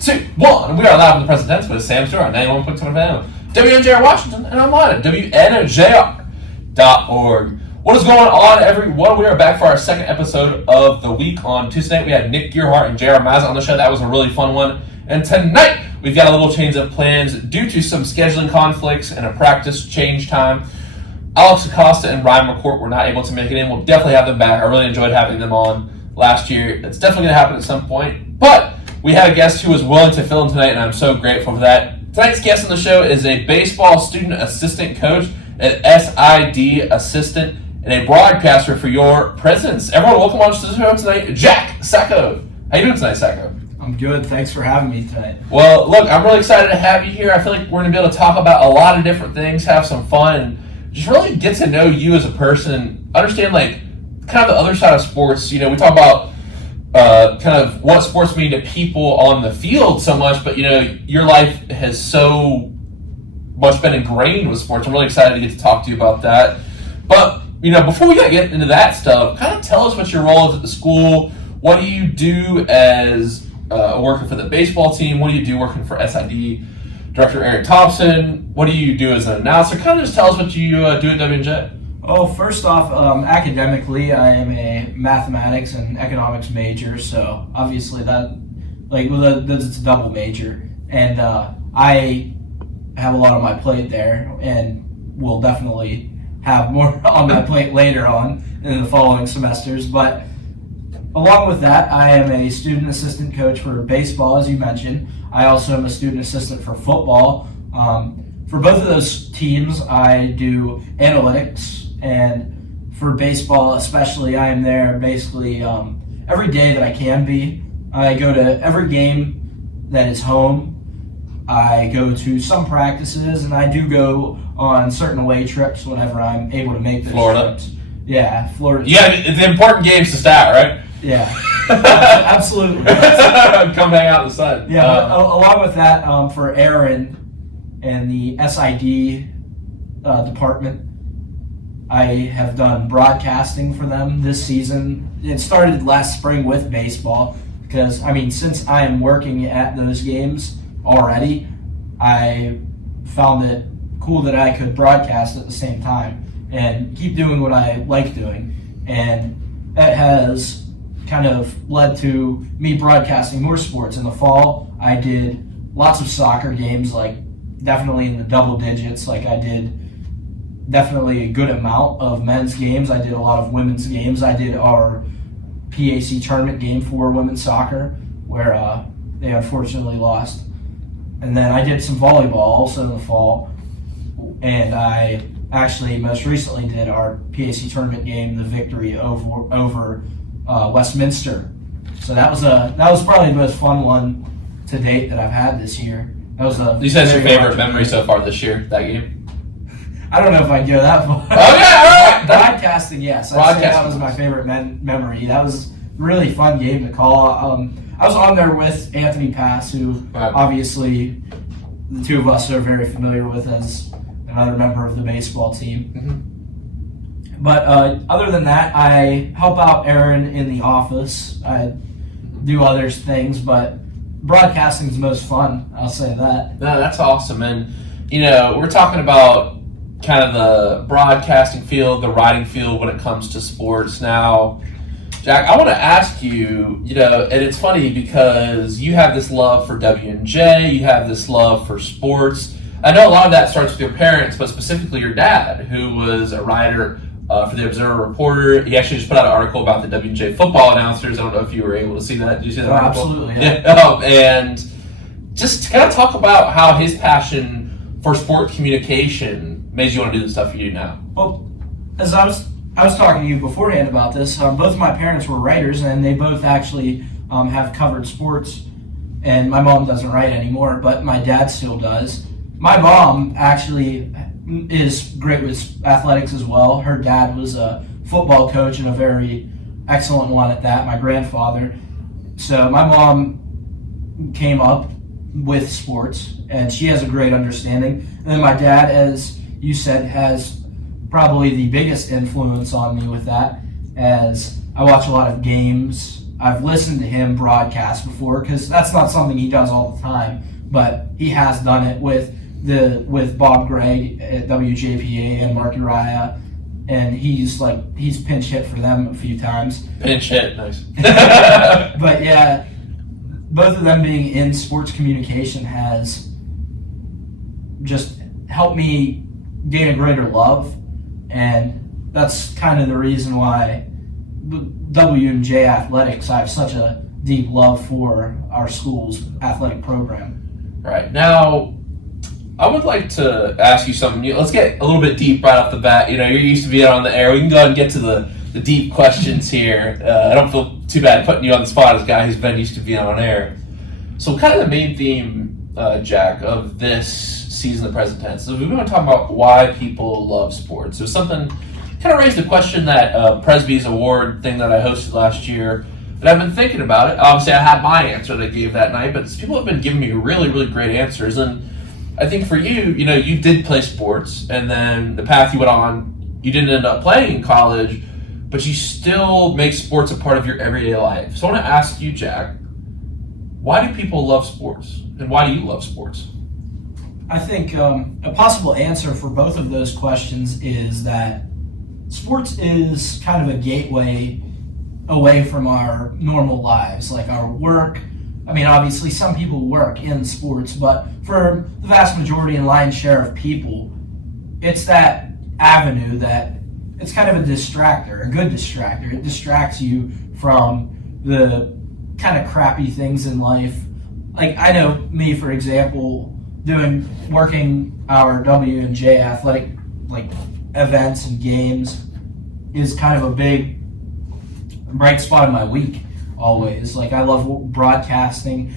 2, 1. We are live in the present tense with Sam Stewart, 91.2 FM, WNJR Washington, and online at WNJR.org. What is going on, everyone? We are back for our second episode of the week. On Tuesday night, we had Nick Gearhart and J.R. Mazza on the show. That was a really fun one. And tonight, we've got a little change of plans due to some scheduling conflicts and a practice change time. Alex Acosta and Ryan McCourt were not able to make it in. We'll definitely have them back. I really enjoyed having them on last year. It's definitely going to happen at some point. But we had a guest who was willing to fill in tonight, and I'm so grateful for that. Tonight's guest on the show is a baseball student assistant coach, an SID assistant, and a broadcaster for your presence. Everyone, welcome on to the show tonight, Jack Sacco. How you doing tonight, Sacco? I'm good. Thanks for having me tonight. Well, look, I'm really excited to have you here. I feel like we're going to be able to talk about a lot of different things, have some fun, and just really get to know you as a person, understand, like, kind of the other side of sports. You know, we talk about kind of what sports mean to people on the field so much, but, you know, your life has so much been ingrained with sports. I'm really excited to get to talk to you about that. But, you know, before we get into that stuff, kind of tell us what your role is at the school. What do you do as working for the baseball team? What do you do working for SID Director Aaron Thompson? What do you do as an announcer? Kind of just tell us what you do at WNJ. Oh, first off, academically, I am a mathematics and economics major, so obviously that's a double major. And I have a lot on my plate there, and will definitely have more on my plate later on in the following semesters. But along with that, I am a student assistant coach for baseball, as you mentioned. I also am a student assistant for football. For both of those teams, I do analytics, and for baseball especially, I am there basically every day that I can be. I go to every game that is home. I go to some practices, and I do go on certain away trips whenever I'm able to make those trips. Yeah, Florida. Yeah, the important games to start, right? Yeah, absolutely. Come hang out in the sun. Yeah, along with that, for Aaron and the SID department, I have done broadcasting for them this season. It started last spring with baseball because, I mean, since I am working at those games already, I found it cool that I could broadcast at the same time and keep doing what I like doing. And that has kind of led to me broadcasting more sports. In the fall, I did lots of soccer games, like definitely in the double digits. Like I did definitely a good amount of men's games. I did a lot of women's games. I did our PAC tournament game for women's soccer, where they unfortunately lost. And then I did some volleyball also in the fall. And I actually most recently did our PAC tournament game, the victory over Westminster. So that was probably the most fun one to date that I've had this year. That was you said it's your favorite memory so far this year, that game? I don't know if I'd go that far. Oh, yeah, all right. Broadcasting, yes. I'd say that was my favorite memory. That was a really fun game to call. I was on there with Anthony Pass, who obviously the two of us are very familiar with as another member of the baseball team. Mm-hmm. But other than that, I help out Aaron in the office. I do other things, but broadcasting is the most fun. I'll say that. No, that's awesome. And, you know, we're talking about kind of the broadcasting field, the writing field when it comes to sports. Now, Jack, I want to ask you, you know, and it's funny because you have this love for WNJ, you have this love for sports. I know a lot of that starts with your parents, but specifically your dad, who was a writer for the Observer Reporter. He actually just put out an article about the WNJ football announcers. I don't know if you were able to see that. Did you see that article? Absolutely, yeah. And just to kind of talk about how his passion for sport communication made you want to do the stuff you do now. Well, as I was talking to you beforehand about this, both of my parents were writers, and they both actually have covered sports. And my mom doesn't write anymore, but my dad still does. My mom actually is great with athletics as well. Her dad was a football coach and a very excellent one at that, my grandfather. So my mom came up with sports, and she has a great understanding. And then my dad, as you said, has probably the biggest influence on me with that, as I watch a lot of games I've listened to him broadcast before because that's not something he does all the time, but he has done it with Bob Gregg at WJPA and Mark Uriah, and he's pinch hit for them a few times. Pinch hit, nice. But yeah, both of them being in sports communication has just helped me gain a greater love, and that's kind of the reason why W&J Athletics, I have such a deep love for our school's athletic program. Right. Now, I would like to ask you something. Let's get a little bit deep right off the bat. You're used to being on the air. We can go ahead and get to the deep questions here. I don't feel too bad putting you on the spot as a guy who's been used to being on air. So kind of the main theme, Jack, of this season of Present Tense. So we want to talk about why people love sports. So something kind of raised a question that Presby's award thing that I hosted last year, and I've been thinking about it. Obviously, I had my answer that I gave that night, but people have been giving me really, really great answers. And I think for you, you did play sports, and then the path you went on, you didn't end up playing in college, but you still make sports a part of your everyday life. So I want to ask you, Jack, why do people love sports, and why do you love sports? I think a possible answer for both of those questions is that sports is kind of a gateway away from our normal lives, like our work. I mean, obviously, some people work in sports, but for the vast majority and lion's share of people, it's that avenue that it's kind of a distractor, a good distractor. It distracts you from the kind of crappy things in life. Like, I know me, for example, working our W&J athletic events and games is kind of a big bright spot in my week always. Like, I love broadcasting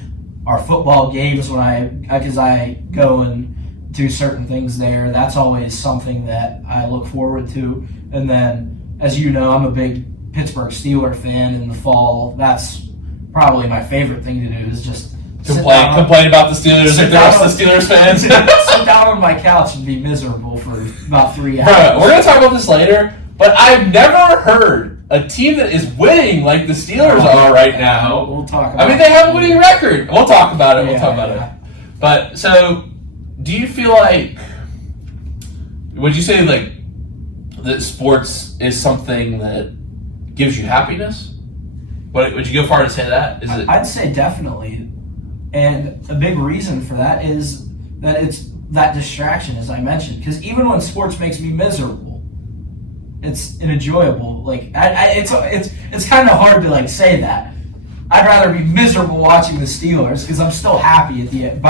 our football games because I go and do certain things there. That's always something that I look forward to. And then, as you know, I'm a big Pittsburgh Steelers fan. In the fall, that's probably my favorite thing to do is just complain about the Steelers and the rest of the Steelers fans. Sit down on my couch and be miserable for about 3 hours. Bro, we're going to talk about this later, but I've never heard a team that is winning like the Steelers are right now. We'll talk about it. They have a winning record. We'll talk about it. But, so, do you feel like, would you say, that sports is something that gives you happiness? Would you go far to say that? I'd say definitely. And a big reason for that is that it's that distraction, as I mentioned. Because even when sports makes me miserable, it's enjoyable. It's kind of hard to say that. I'd rather be miserable watching the Steelers because I'm still happy deep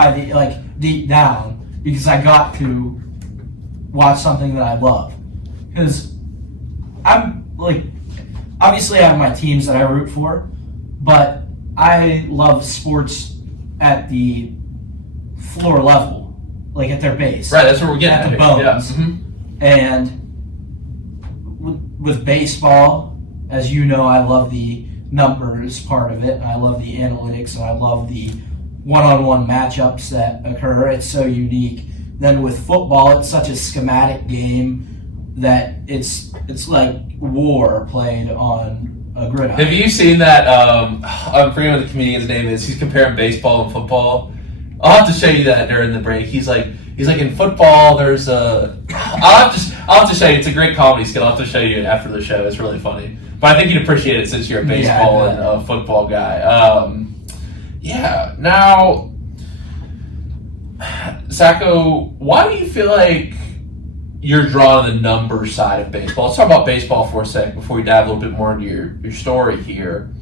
down because I got to watch something that I love. Because I'm obviously I have my teams that I root for, but I love sports at the floor level, at their base. Right, that's where we're getting at the bones. Yeah. Mm-hmm. And with baseball, as you know, I love the numbers part of it. I love the analytics, and I love the one-on-one matchups that occur. It's so unique. Then with football, it's such a schematic game that it's like war played on a gridiron. Have you seen that? I'm forgetting what the comedian's name is. He's comparing baseball and football. I'll have to show you that during the break. He's like in football. There's a. I'll have to show you. It's a great comedy skill. I'll have to show you after the show. It's really funny. But I think you'd appreciate it since you're a baseball and football guy. Yeah. Now, Sacco, why do you feel like you're drawn to the numbers side of baseball? Let's talk about baseball for a sec before we dive a little bit more into your story here.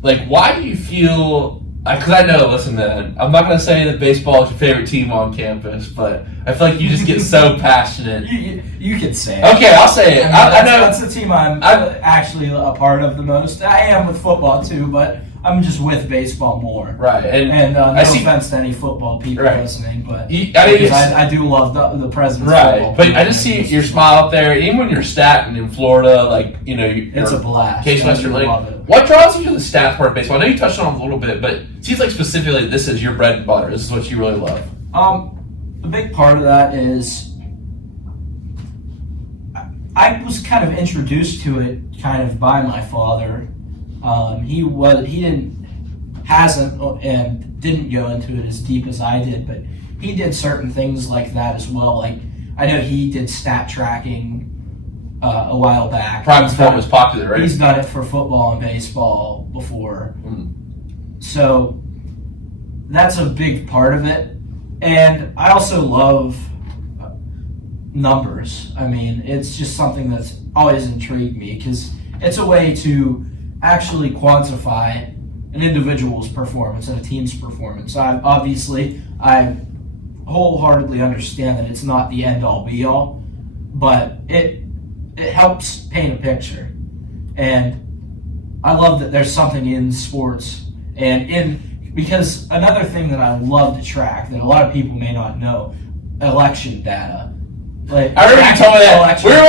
Why do you feel... Because I know, listen, man, I'm not going to say that baseball is your favorite team on campus, but I feel like you just get so passionate. You can say it. Okay, I'll say it. I know that's the team I'm actually a part of the most. I am with football too, but I'm just with baseball more. Right. And no offense to any football people listening, but I do love the President's football. But I just see your smile up there, even when you're statting in Florida, it's a blast. Case Western League. What draws you to the stats part of baseball? I know you touched on it a little bit, but it seems like specifically this is your bread and butter. This is what you really love. A big part of that is I was kind of introduced to it kind of by my father. Hasn't and didn't go into it as deep as I did, but he did certain things like that as well. Like I know he did stat tracking a while back. Private sport was popular, right? He's done it for football and baseball before. So that's a big part of it. And I also love numbers. I mean, it's just something that's always intrigued me because it's a way to actually quantify an individual's performance and a team's performance. I wholeheartedly understand that it's not the end-all be-all, but it helps paint a picture. And I love that there's something in sports because another thing that I love to track that a lot of people may not know, election data. Like, I remember you told me that. We were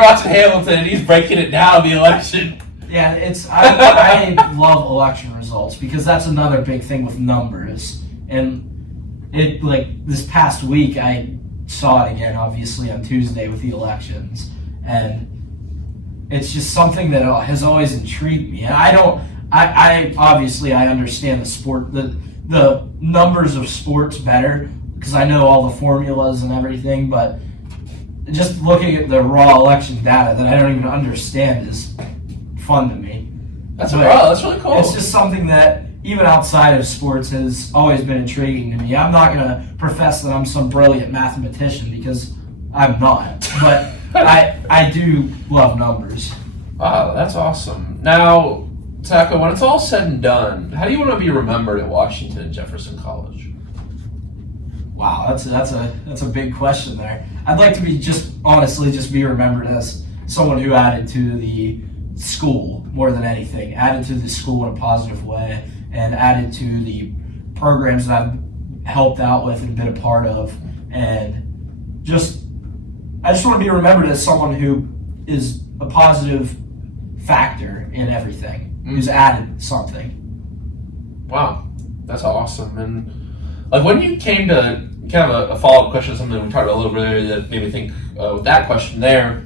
watching Hamilton, and he's breaking it down, the election. Yeah, I love election results because that's another big thing with numbers. And this past week, I saw it again, obviously, on Tuesday with the elections. And it's just something that has always intrigued me. And I obviously understand the sport, the numbers of sports better because I know all the formulas and everything, but just looking at the raw election data that I don't even understand is fun to me. That's really cool. It's just something that even outside of sports has always been intriguing to me. I'm not going to profess that I'm some brilliant mathematician because I'm not, but I do love numbers. Wow, that's awesome. Now, Sacco, when it's all said and done, how do you want to be remembered at Washington Jefferson College? Wow, that's a big question there. I'd like to be honestly be remembered as someone who added to the school more than anything, added to the school in a positive way, and added to the programs that I've helped out with and been a part of, and I just want to be remembered as someone who is a positive factor in everything, who's added something. Wow, that's awesome. And like when you came to kind of a follow-up question, something we talked about a little bit earlier that made me think with that question there.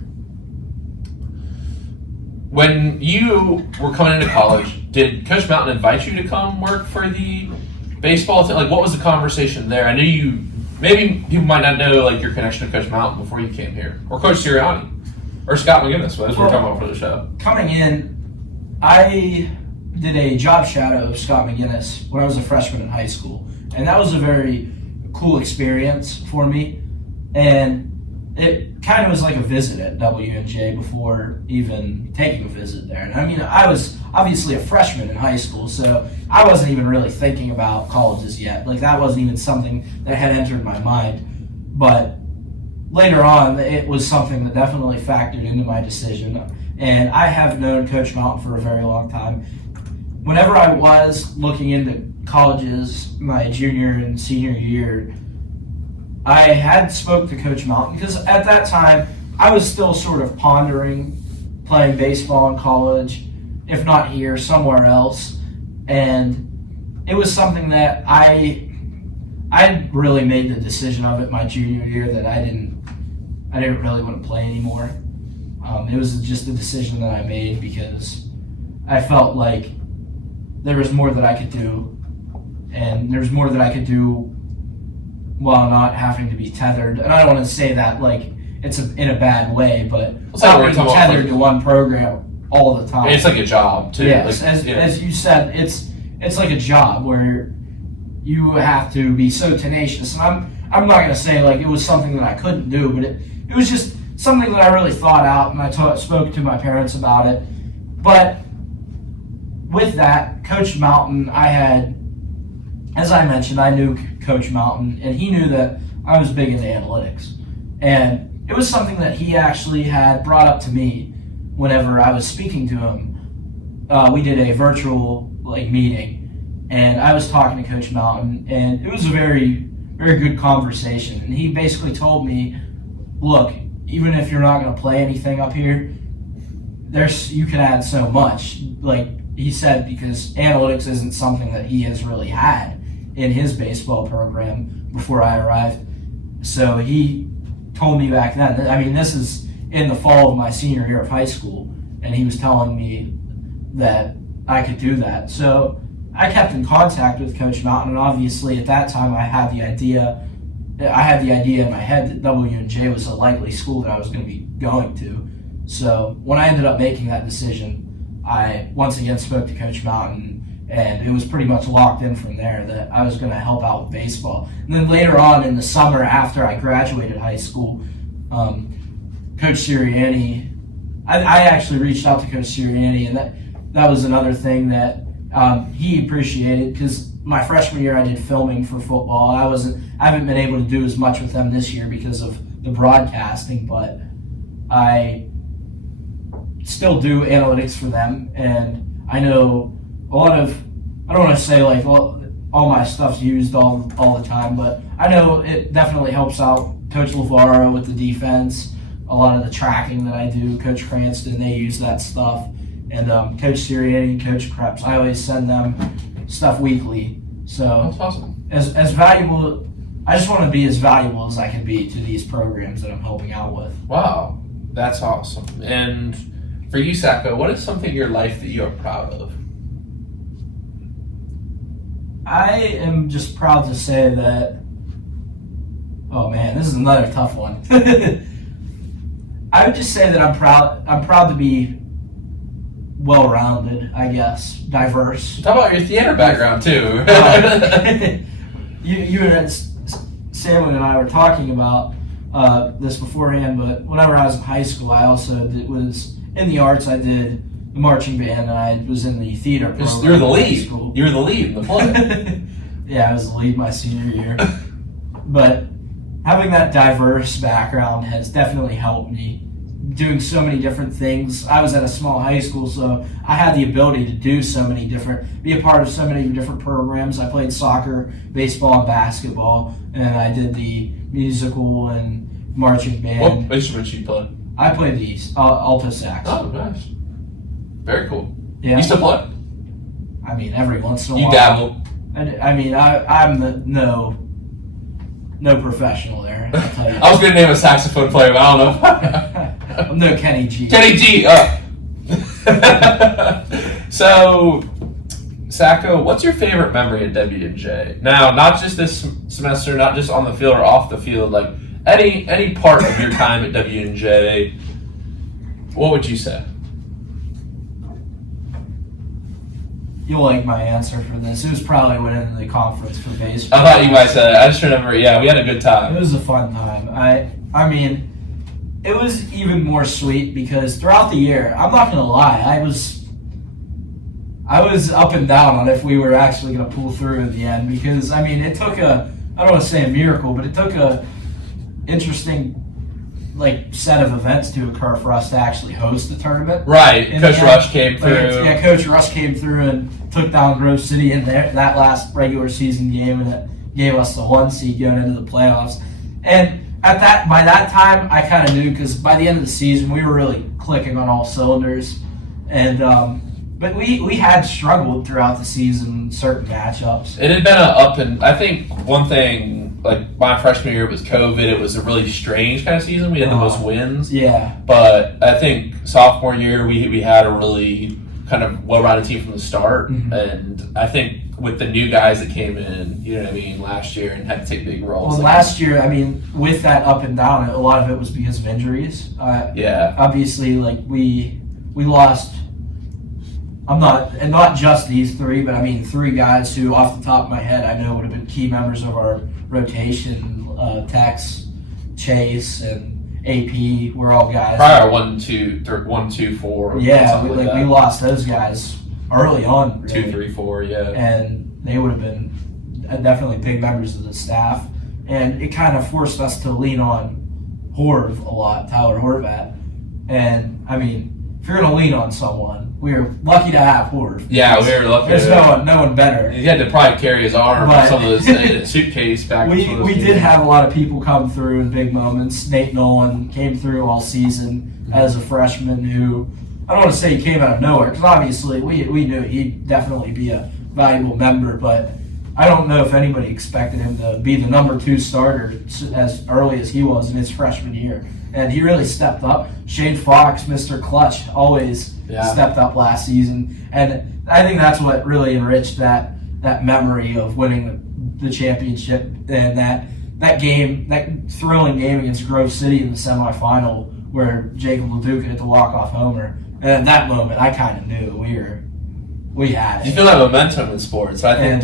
When you were coming into college, did Coach Mountain invite you to come work for the baseball team? Like, what was the conversation there? I knew maybe people might not know like your connection to Coach Mountain before you came here, or Coach Sirianni, or Scott McGinnis. That's what we're talking about for the show. Coming in, I did a job shadow of Scott McGinnis when I was a freshman in high school, and that was a very cool experience for me. And it kind of was like a visit at W&J before even taking a visit there. And I mean, I was obviously a freshman in high school, so I wasn't even really thinking about colleges yet. Like, that wasn't even something that had entered my mind. But later on, it was something that definitely factored into my decision. And I have known Coach Mountain for a very long time. Whenever I was looking into colleges my junior and senior year, I had spoke to Coach Mountain because at that time I was still sort of pondering playing baseball in college, if not here, somewhere else. And it was something that I really made the decision of it my junior year that I didn't really want to play anymore. It was just a decision that I made because I felt like there was more that I could do, and there was more that I could do while not having to be tethered. And I don't want to say that like it's in a bad way, but not being tethered to one program all the time. It's like a job too. Yes, as you said, it's like a job where you have to be so tenacious. And I'm not going to say like it was something that I couldn't do, but it was just something that I really thought out, and I spoke to my parents about it. But with that, Coach Mountain, as I mentioned, I knew Coach Mountain, and he knew that I was big into analytics. And it was something that he actually had brought up to me whenever I was speaking to him. We did a virtual meeting, and I was talking to Coach Mountain, and it was a very, very good conversation. And he basically told me, look, even if you're not going to play anything up here, you can add so much. Like he said, because analytics isn't something that he has really had in his baseball program before I arrived. So he told me back then, I mean, this is in the fall of my senior year of high school, and he was telling me that I could do that. So I kept in contact with Coach Mountain, and obviously at that time I had the idea in my head that W&J was a likely school that I was going to be going to. So when I ended up making that decision, I once again spoke to Coach Mountain, and it was pretty much locked in from there that I was going to help out with baseball. And then later on in the summer after I graduated high school, Coach Sirianni, I actually reached out to Coach Sirianni, and that was another thing that he appreciated, because my freshman year I did filming for football. I haven't been able to do as much with them this year because of the broadcasting, but I still do analytics for them, and I know a lot of, I don't want to say like all my stuff's used all the time, but I know it definitely helps out Coach LaVaro with the defense. A lot of the tracking that I do, Coach Cranston, they use that stuff. And Coach Sirianni, Coach Krebs, I always send them stuff weekly. So That's awesome. As valuable, I just want to be as valuable as I can be to these programs that I'm helping out with. Wow, that's awesome. And for you, Sacco, what is something in your life that you are proud of? I am just proud to say that, oh man, this is another tough one. I would just say that I'm proud to be well-rounded, I guess, diverse. Talk about your theater background too. You and Sam and I were talking about this beforehand, but whenever I was in high school, I also was in the arts. I did the marching band, and I was in the theater program. You were the lead. School. You were the lead in the play. Yeah, I was the lead my senior year. But having that diverse background has definitely helped me doing so many different things. I was at a small high school, so I had the ability to do be a part of so many different programs. I played soccer, baseball, and basketball, and I did the musical and marching band. What instrument you play? I played the alto sax. Oh, nice. Very cool. Yeah. You still play? I mean, every once in a You while. dabble. I mean, I'm no professional there. I'll tell you. I was going to name a saxophone player, but I don't know. I'm no Kenny G. Kenny G. So, Sacco, what's your favorite memory at W&J? Now, not just this semester, not just on the field or off the field, like any part of your time at W&J. What would you say? You'll like my answer for this. It was probably winning the conference for baseball. I thought you might say. I just remember. Yeah, we had a good time. It was a fun time. I mean, it was even more sweet because throughout the year, I'm not gonna lie, I was up and down on if we were actually gonna pull through in the end, because I mean, it took I don't want to say a miracle, but it took a interesting set of events to occur for us to actually host the tournament. Right. Coach Rush came through. Yeah, Coach Rush came through and took down Grove City in that last regular season game, and it gave us the 1 seed going into the playoffs. And by that time, I kind of knew, because by the end of the season, we were really clicking on all cylinders. And but we had struggled throughout the season, certain matchups. It had been I think one thing, like my freshman year was COVID. It was a really strange kind of season. We had the most wins. Yeah. But I think sophomore year we had a really kind of well-rounded team from the start. Mm-hmm. And I think with the new guys that came in, you know what I mean, last year and had to take big roles. Well, last year, I mean, with that up and down, a lot of it was because of injuries. Yeah. Obviously, we lost. Not just these three, but I mean 3 guys who, off the top of my head, I know would have been key members of our rotation. Tex, Chase, and AP were all guys. Prior 1, 2, 4. Yeah, we lost those guys early on. Really. 2, 3, 4. Yeah. And they would have been definitely big members of the staff, and it kind of forced us to lean on Tyler Horvat. And I mean, if you're going to lean on someone, we were lucky to have Horv. Yeah, we were lucky. There's no one better. He had to probably carry his arm or some of those suitcase back. We did have a lot of people come through in big moments. Nate Nolan came through all season as a freshman who, I don't want to say he came out of nowhere, because obviously we knew he'd definitely be a valuable member, but I don't know if anybody expected him to be the number 2 starter as early as he was in his freshman year. And he really stepped up. Shane Fox, Mr. Clutch, always stepped up last season. And I think that's what really enriched that memory of winning the championship and that game, that thrilling game against Grove City in the semifinal where Jacob LeDuc hit the walk-off homer. And at that moment, I kind of knew we had it. You feel that momentum in sports. I think,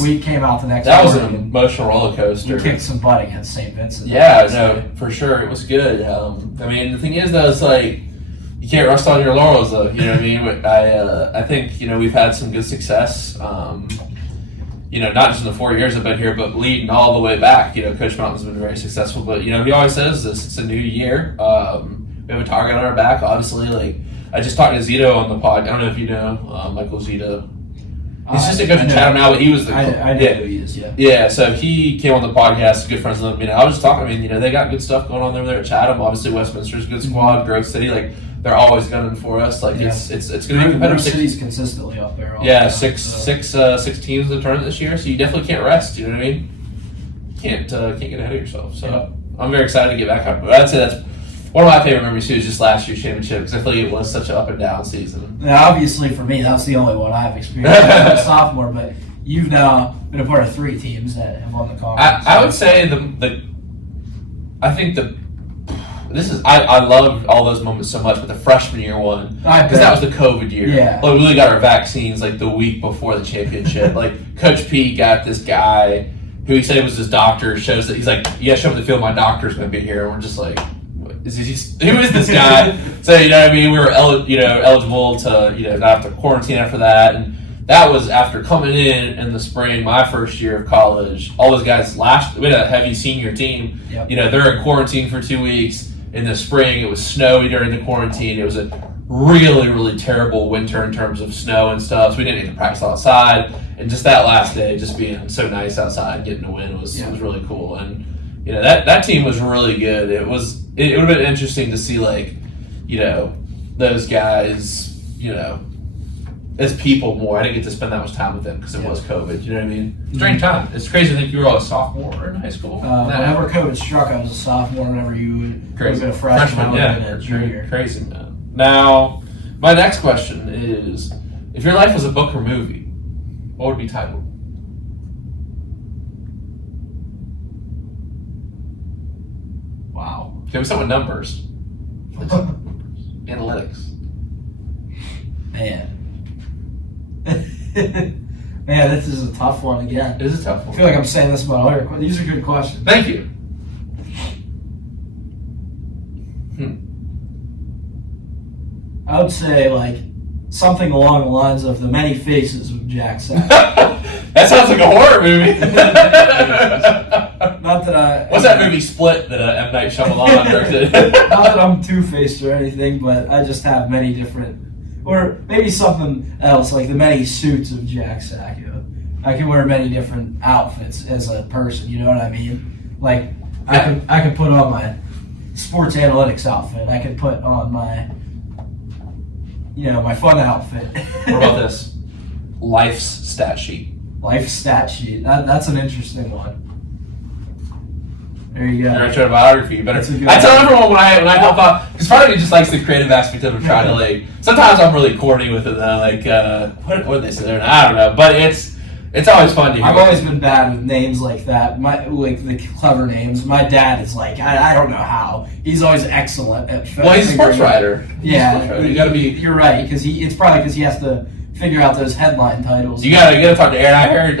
we came out the next that was an emotional roller coaster. We kicked some butt against St. Vincent. Yeah, no, for sure. It was good. I mean, the thing is, though, it's like, you can't rest on your laurels, though. You know what I mean? I think, we've had some good success, not just in the 4 years I've been here, but leading all the way back. Coach Mountain's been very successful, but, he always says this, it's a new year. We have a target on our back, obviously. Like, I just talked to Zito on the pod. I don't know if you know Michael Zito. He's just a coach in Chatham now, but he was the I know who he is, yeah. Yeah, so he came on the podcast, good friends with him. I was just talking, they got good stuff going on there at Chatham. Obviously, Westminster's a good squad, Grove City, like, they're always gunning for us. Like, it's going to be competitive. Grove City's consistently up there. Six teams in the tournament this year, so you definitely can't rest, you know what I mean? Can't get ahead of yourself. So I'm very excited to get back up. But I'd say that's one of my favorite memories too, is just last year's championship, because I feel like it was such an up and down season. Now, obviously, for me, that was the only one I've experienced as a sophomore, but you've now been a part of 3 teams that have won the conference. I would say I loved all those moments so much, but the freshman year one, because that was the COVID year. Yeah. Like, we really got our vaccines like the week before the championship. Like, Coach P got this guy who he said was his doctor, shows that he's like, yeah, show up the field, my doctor's going to be here. And we're just like, who is this guy? So, you know what I mean? We were eligible to, not have to quarantine after that. And that was after coming in the spring, my first year of college. All those guys we had a heavy senior team. Yep. They're in quarantine for 2 weeks. In the spring, it was snowy during the quarantine. It was a really, really terrible winter in terms of snow and stuff. So we didn't get to practice outside. And just that last day, just being so nice outside, getting a win was really cool. And that team was really good. It would have been interesting to see those guys as people more. I didn't get to spend that much time with them because it was COVID. You know what I mean? Strange time. It's crazy to think you were all a sophomore in high school. Whenever COVID struck, I was a sophomore. Whenever you would have been a freshman, I would have been a junior. Crazy, man. Now, my next question is, if your life was a book or movie, what would it be titled? Wow. Give me some with numbers. Analytics. Man, this is a tough one again. It is a tough one. I feel like I'm saying this about all your questions. These are good questions. Thank you. I would say something along the lines of The Many Faces of Jack Sacco. That sounds like a horror movie. Not that What's that movie Split that M. Night Shyamalan directed? Not that I'm two-faced or anything, but I just have many different, or maybe something else like The Many Suits of Jack Sacco. I can wear many different outfits as a person. You know what I mean? Like I could put on my sports analytics outfit. I could put on my my fun outfit. What about this? Life's stat sheet. Life stat sheet. That's an interesting one. There you go. You're writing a biography. You better. I tell everyone when I help out, because part of me just likes the creative aspect of it, trying to sometimes I'm really corny with it though. What did they say there? I don't know, but it's always fun to hear. I've always been bad with names like that. The clever names. My dad is I don't know how. He's always excellent at. Well, he's a sports writer. Yeah, you got to be. You're right, because it's probably because he has to figure out those headline titles. You gotta talk to Aaron. I heard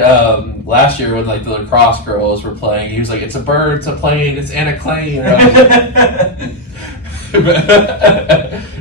last year when the lacrosse girls were playing, he was like, "It's a bird, it's a plane, it's Anna Klein."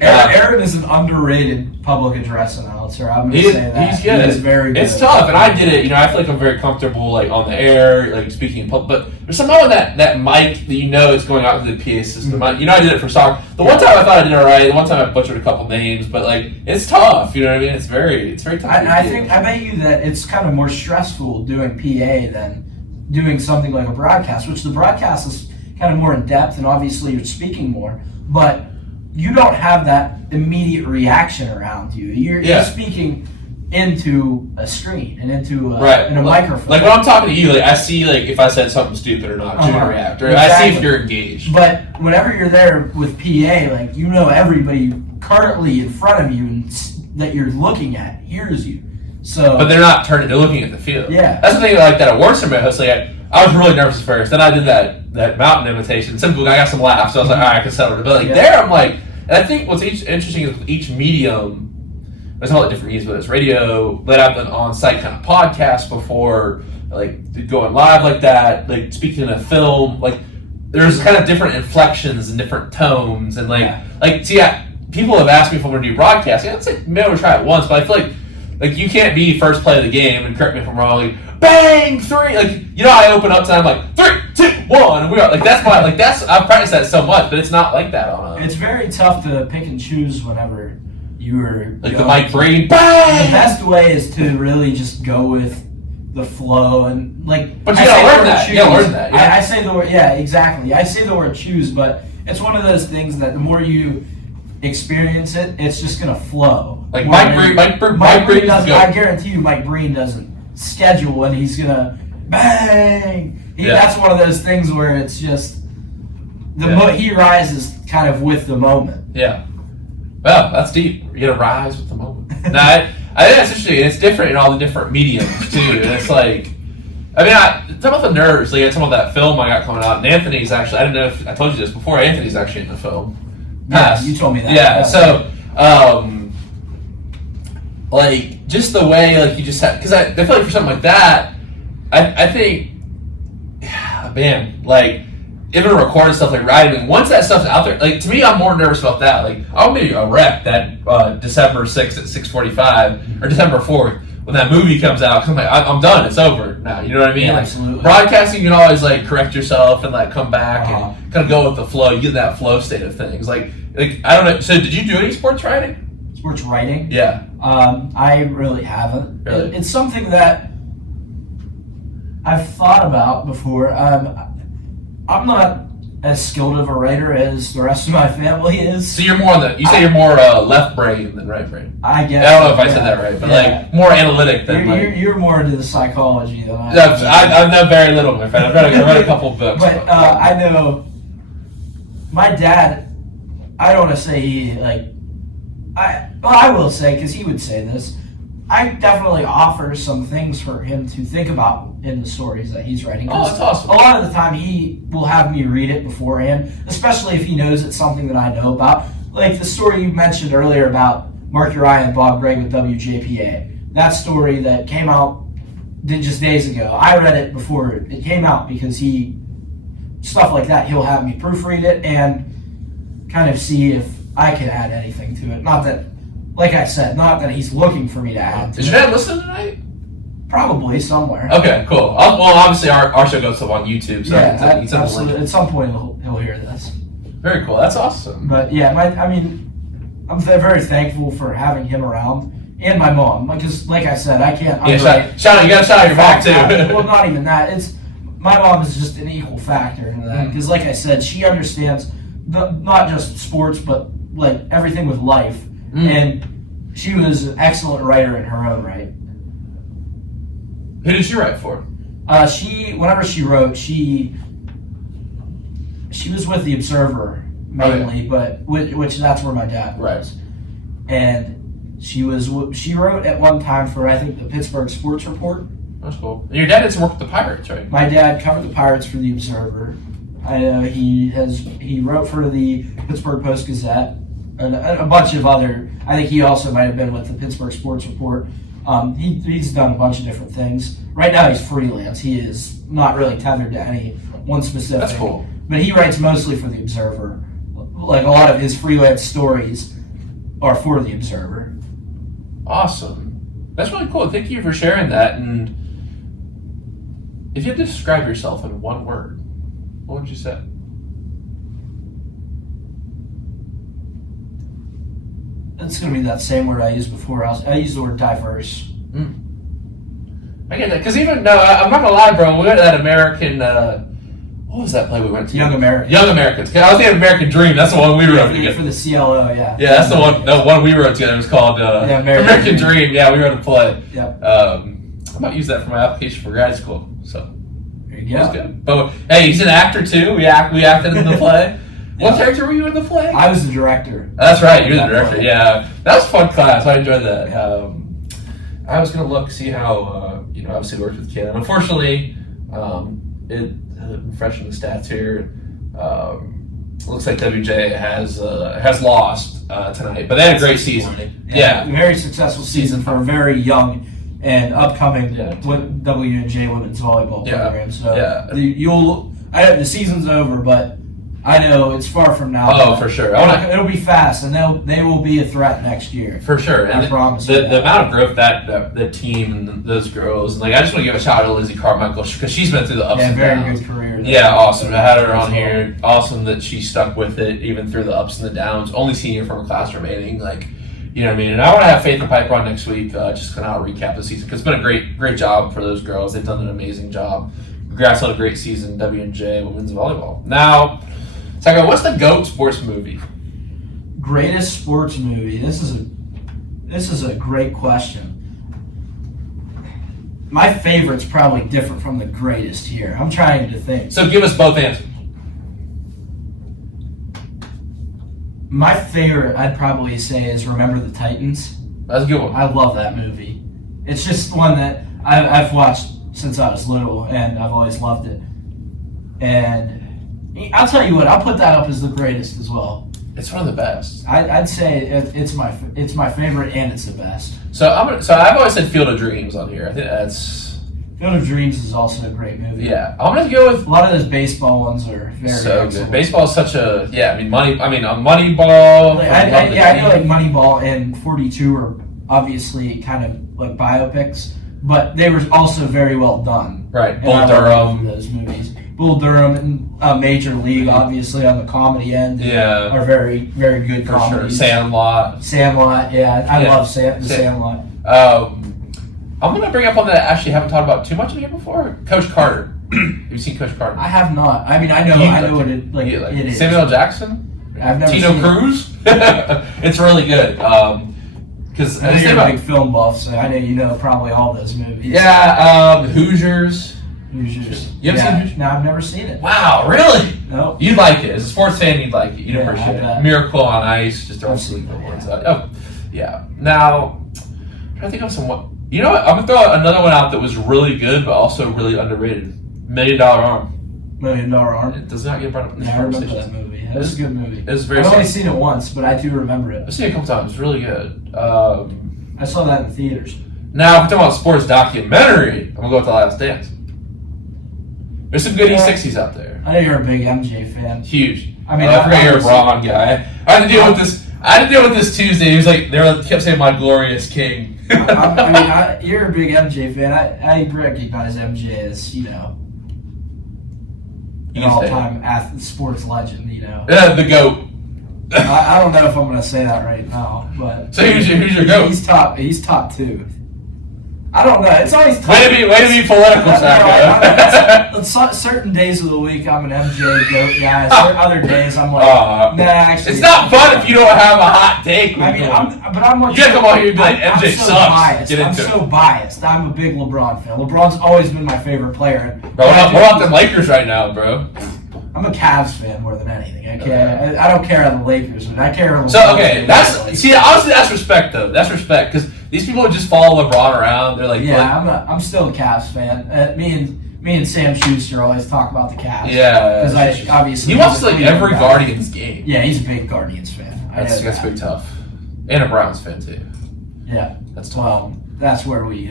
Aaron is an underrated public address announcer. I'm going to say that. He's good. He's very good. It's tough, and I did it. I feel like I'm very comfortable on the air, speaking in public. But there's somehow that mic that it's going out to the PA system. Mm-hmm. I did it for soccer. The one time I thought I did it right. The one time I butchered a couple names, but it's tough. You know what I mean? It's very tough. I bet you that it's kind of more stressful doing PA than doing something like a broadcast, which the broadcast is kind of more in depth, and obviously you're speaking more, but you don't have that immediate reaction around you. You're speaking into a screen and into a microphone. Like when I'm talking to you, I see if I said something stupid or not, you're gonna react. Or exactly. I see if you're engaged. But whenever you're there with PA, everybody currently in front of you and that you're looking at hears you. So, but they're not turning; they're looking at the field. Yeah, that's the thing. Like that award ceremony, I was really nervous at first. Then I did that mountain imitation. Some people, I got some laughs, so I was like, all right, I can settle it. But there, I'm like, and I think what's interesting is with each medium. There's all the different mediums, whether it's radio, but I've done on-site kind of podcasts before, like going live like that, like speaking in a film. Like there's kind of different inflections and different tones, and people have asked me if I'm going to do broadcasting. I'd say maybe I'll try it once, but I feel like you can't be first play of the game, and correct me if I'm wrong, like, bang, 3, I open up to I'm like, 3, 2, 1, and we are, I've practiced that so much, but it's not like that on It's very tough to pick and choose whenever you're... Like the Mike Breen, bang! The best way is to really just go with the flow, and, But you gotta learn that. You gotta learn that, yeah. I say the word, yeah, exactly. I say the word choose, but it's one of those things that the more you experience it, it's just gonna flow. Like Mike Breen doesn't. I guarantee you, Mike Breen doesn't schedule and he's gonna bang. That's one of those things where it's just he rises kind of with the moment. Yeah. Well, that's deep. You gotta rise with the moment. Now, I think that's interesting. It's different in all the different mediums too, and it's like. Talk about the nerves. Like, I talk about that film I got coming out, and Anthony's actually. I don't know if I told you this before. Anthony's actually in the film. Yeah, you told me that. Yeah, so, just the way, you just had, because I feel like for something like that, I think, man, even recorded stuff like writing, once that stuff's out there, to me, I'm more nervous about that. I'll be a wreck that December 6th at 6:45, or December 4th, when that movie comes out, because I'm done, it's over now, you know what I mean? Yeah, absolutely. Broadcasting, you can always, correct yourself and, come back and kind of go with the flow. You get in that flow state of things. I don't know. So, did you do any sports writing? Sports writing? Yeah. I really haven't. Really? It's something that I've thought about before. I'm not as skilled of a writer as the rest of my family is. So you're more you're more left brain than right brain. I guess. I don't know if I said that right, but more analytic than you're more into the psychology than I am. I know very little, my friend. I've read a couple of books. But I know my dad. I don't want to say he I will say, because he would say this, I definitely offer some things for him to think about in the stories that he's writing. Oh, that's awesome. A lot of the time he will have me read it beforehand, especially if he knows it's something that I know about. Like the story you mentioned earlier about Mark Uriah and Bob Gregg with WJPA. That story that came out just days ago. I read it before it came out because stuff like that, he'll have me proofread it and kind of see if I can add anything to it. Not that, like I said, not that he's looking for me to add to it. Is your dad listening tonight? Probably somewhere. Okay, cool. Obviously our show goes up on YouTube, so absolutely. At some point he'll hear this. Very cool. That's awesome. But yeah, I'm very thankful for having him around, and my mom. Because, like I said, I can't. Shout out! You got to shout out your mom too. Well, not even that. My mom is just an equal factor in that. Because, like I said, she understands not just sports, but everything with life. And she was an excellent writer in her own right. Who did she write for? Whenever she wrote, she was with the Observer mainly, but which that's where my dad was. Right. And she wrote at one time for, I think, the Pittsburgh Sports Report. That's cool. And your dad did some work with the Pirates, right? My dad covered the Pirates for the Observer. I know he wrote for the Pittsburgh Post-Gazette and a bunch of other. I think he also might have been with the Pittsburgh Sports Report. He's done a bunch of different things. Right now he's freelance. He is not really tethered to any one specific. That's cool. But he writes mostly for the Observer. A lot of his freelance stories are for the Observer. Awesome. That's really cool. Thank you for sharing that. And if you had to describe yourself in one word, what would you say? It's going to be that same word I used before. I used the word diverse. I get that. Because I'm not going to lie, bro, we went to that American, what was that play we went to? Young Americans. Young Americans. I was thinking American Dream. That's the one we wrote together. For the CLO, yeah. Yeah, that's the one we wrote together. It was called American Dream. Yeah, we wrote a play. Yep. I might use that for my application for grad school. So there you go. That's good. But hey, he's an actor too. We acted in the play. What character were you in the flag? I was the director. That's right, you're the director. Yeah, that was a fun class. I enjoyed that. I was gonna look see how obviously worked with Ken. Unfortunately, refreshing the stats here. Looks like WJ has lost tonight, but they had a great season. Yeah, very successful season for a very young and upcoming W&J women's volleyball program. So the season's over, but I know it's far from now. Oh, for sure. It'll be fast, and they will be a threat next year. For sure. And I promise the amount of growth that the team and those girls, and I just want to give a shout out to Lizzie Carmichael because she's been through the ups and downs. Very good career. Yeah, awesome. I had her on here. Awesome that she stuck with it even through the ups and the downs. Only senior from a class remaining. You know what I mean? And I want to have Faith in Piper on next week. Just kind of recap the season because it's been a great job for those girls. They've done an amazing job. Congrats on a great season, W&J women's volleyball. Now, Sacco, what's the GOAT sports movie? Greatest sports movie. This is a great question. My favorite's probably different from the greatest here. I'm trying to think. So give us both answers. My favorite, I'd probably say, is Remember the Titans. That's a good one. I love that movie. It's just one that I've watched since I was little, and I've always loved it. And I'll tell you what, I'll put that up as the greatest as well. It's one of the best. I'd say it's my favorite, and it's the best. So I've always said Field of Dreams on here. I think that's Field of Dreams is also a great movie. Yeah, I'm gonna go with a lot of those baseball ones are very so excellent. good. Baseball is such a Moneyball. I feel like Moneyball and 42 are obviously kind of like biopics, but they were also very well done. Right, Bull Durham. Those movies, Bull Durham and Major League, obviously on the comedy end, are very very good for comedies. Sure. Sandlot, I love Sandlot. I'm going to bring up one that I actually haven't talked about too much in here before. Coach Carter. Have you seen Coach Carter? I have not. I mean, I know what it is. Samuel L. Jackson? I've never Tino seen Cruz? It's really good. Because I know you're a big film buff, so I know you know probably all those movies. Yeah, Hoosiers. You ever seen Hoosiers? No, I've never seen it. Wow, really? No. You'd like it. As a sports fan, you'd like it. You'd appreciate it. Miracle on Ice. Just don't sleep the ones out. Oh, yeah. Now, I'm trying to think of some. You know what? I'm going to throw another one out that was really good, but also really underrated. $1 Million Arm. $1 Million Arm? It does not get brought up in this conversation. I remember that movie. It was a good movie. It was very I've only seen it once, but I do remember it. I've seen it a couple times. It's really good. I saw that in theaters. Now, if we're talking about sports documentary, I'm going to go with The Last Dance. There's some good E60s out there. I know you're a big MJ fan. Huge. I mean, I forgot you're a Braun guy. I had to deal with this Tuesday. He was like, kept saying "My glorious king." You're a big MJ fan. I recognize MJ as an all-time sports legend. The GOAT. I don't know if I'm going to say that right now, but so who's your GOAT? He's top two. I don't know. It's always tough. Way to be political, Sacco. Certain days of the week, I'm an MJ GOAT guy. Other days, I'm like, nah, actually. It's not fun if you don't have a hot take. I'm like, you gotta come out here and be like, MJ so sucks. Biased. I'm so biased. I'm a big LeBron fan. LeBron's always been my favorite player. Bro, what about the Lakers right now, bro? I'm a Cavs fan more than anything. I don't care how the Lakers are. I care. So honestly, that's respect though. That's respect because these people just follow LeBron around. They're like, I'm still a Cavs fan. Me and Sam Schuster always talk about the Cavs. Yeah, because obviously he watches like every Guardians game. Yeah, he's a big Guardians fan. That's pretty tough, and a Browns fan too. Yeah, that's tough. Well, that's where we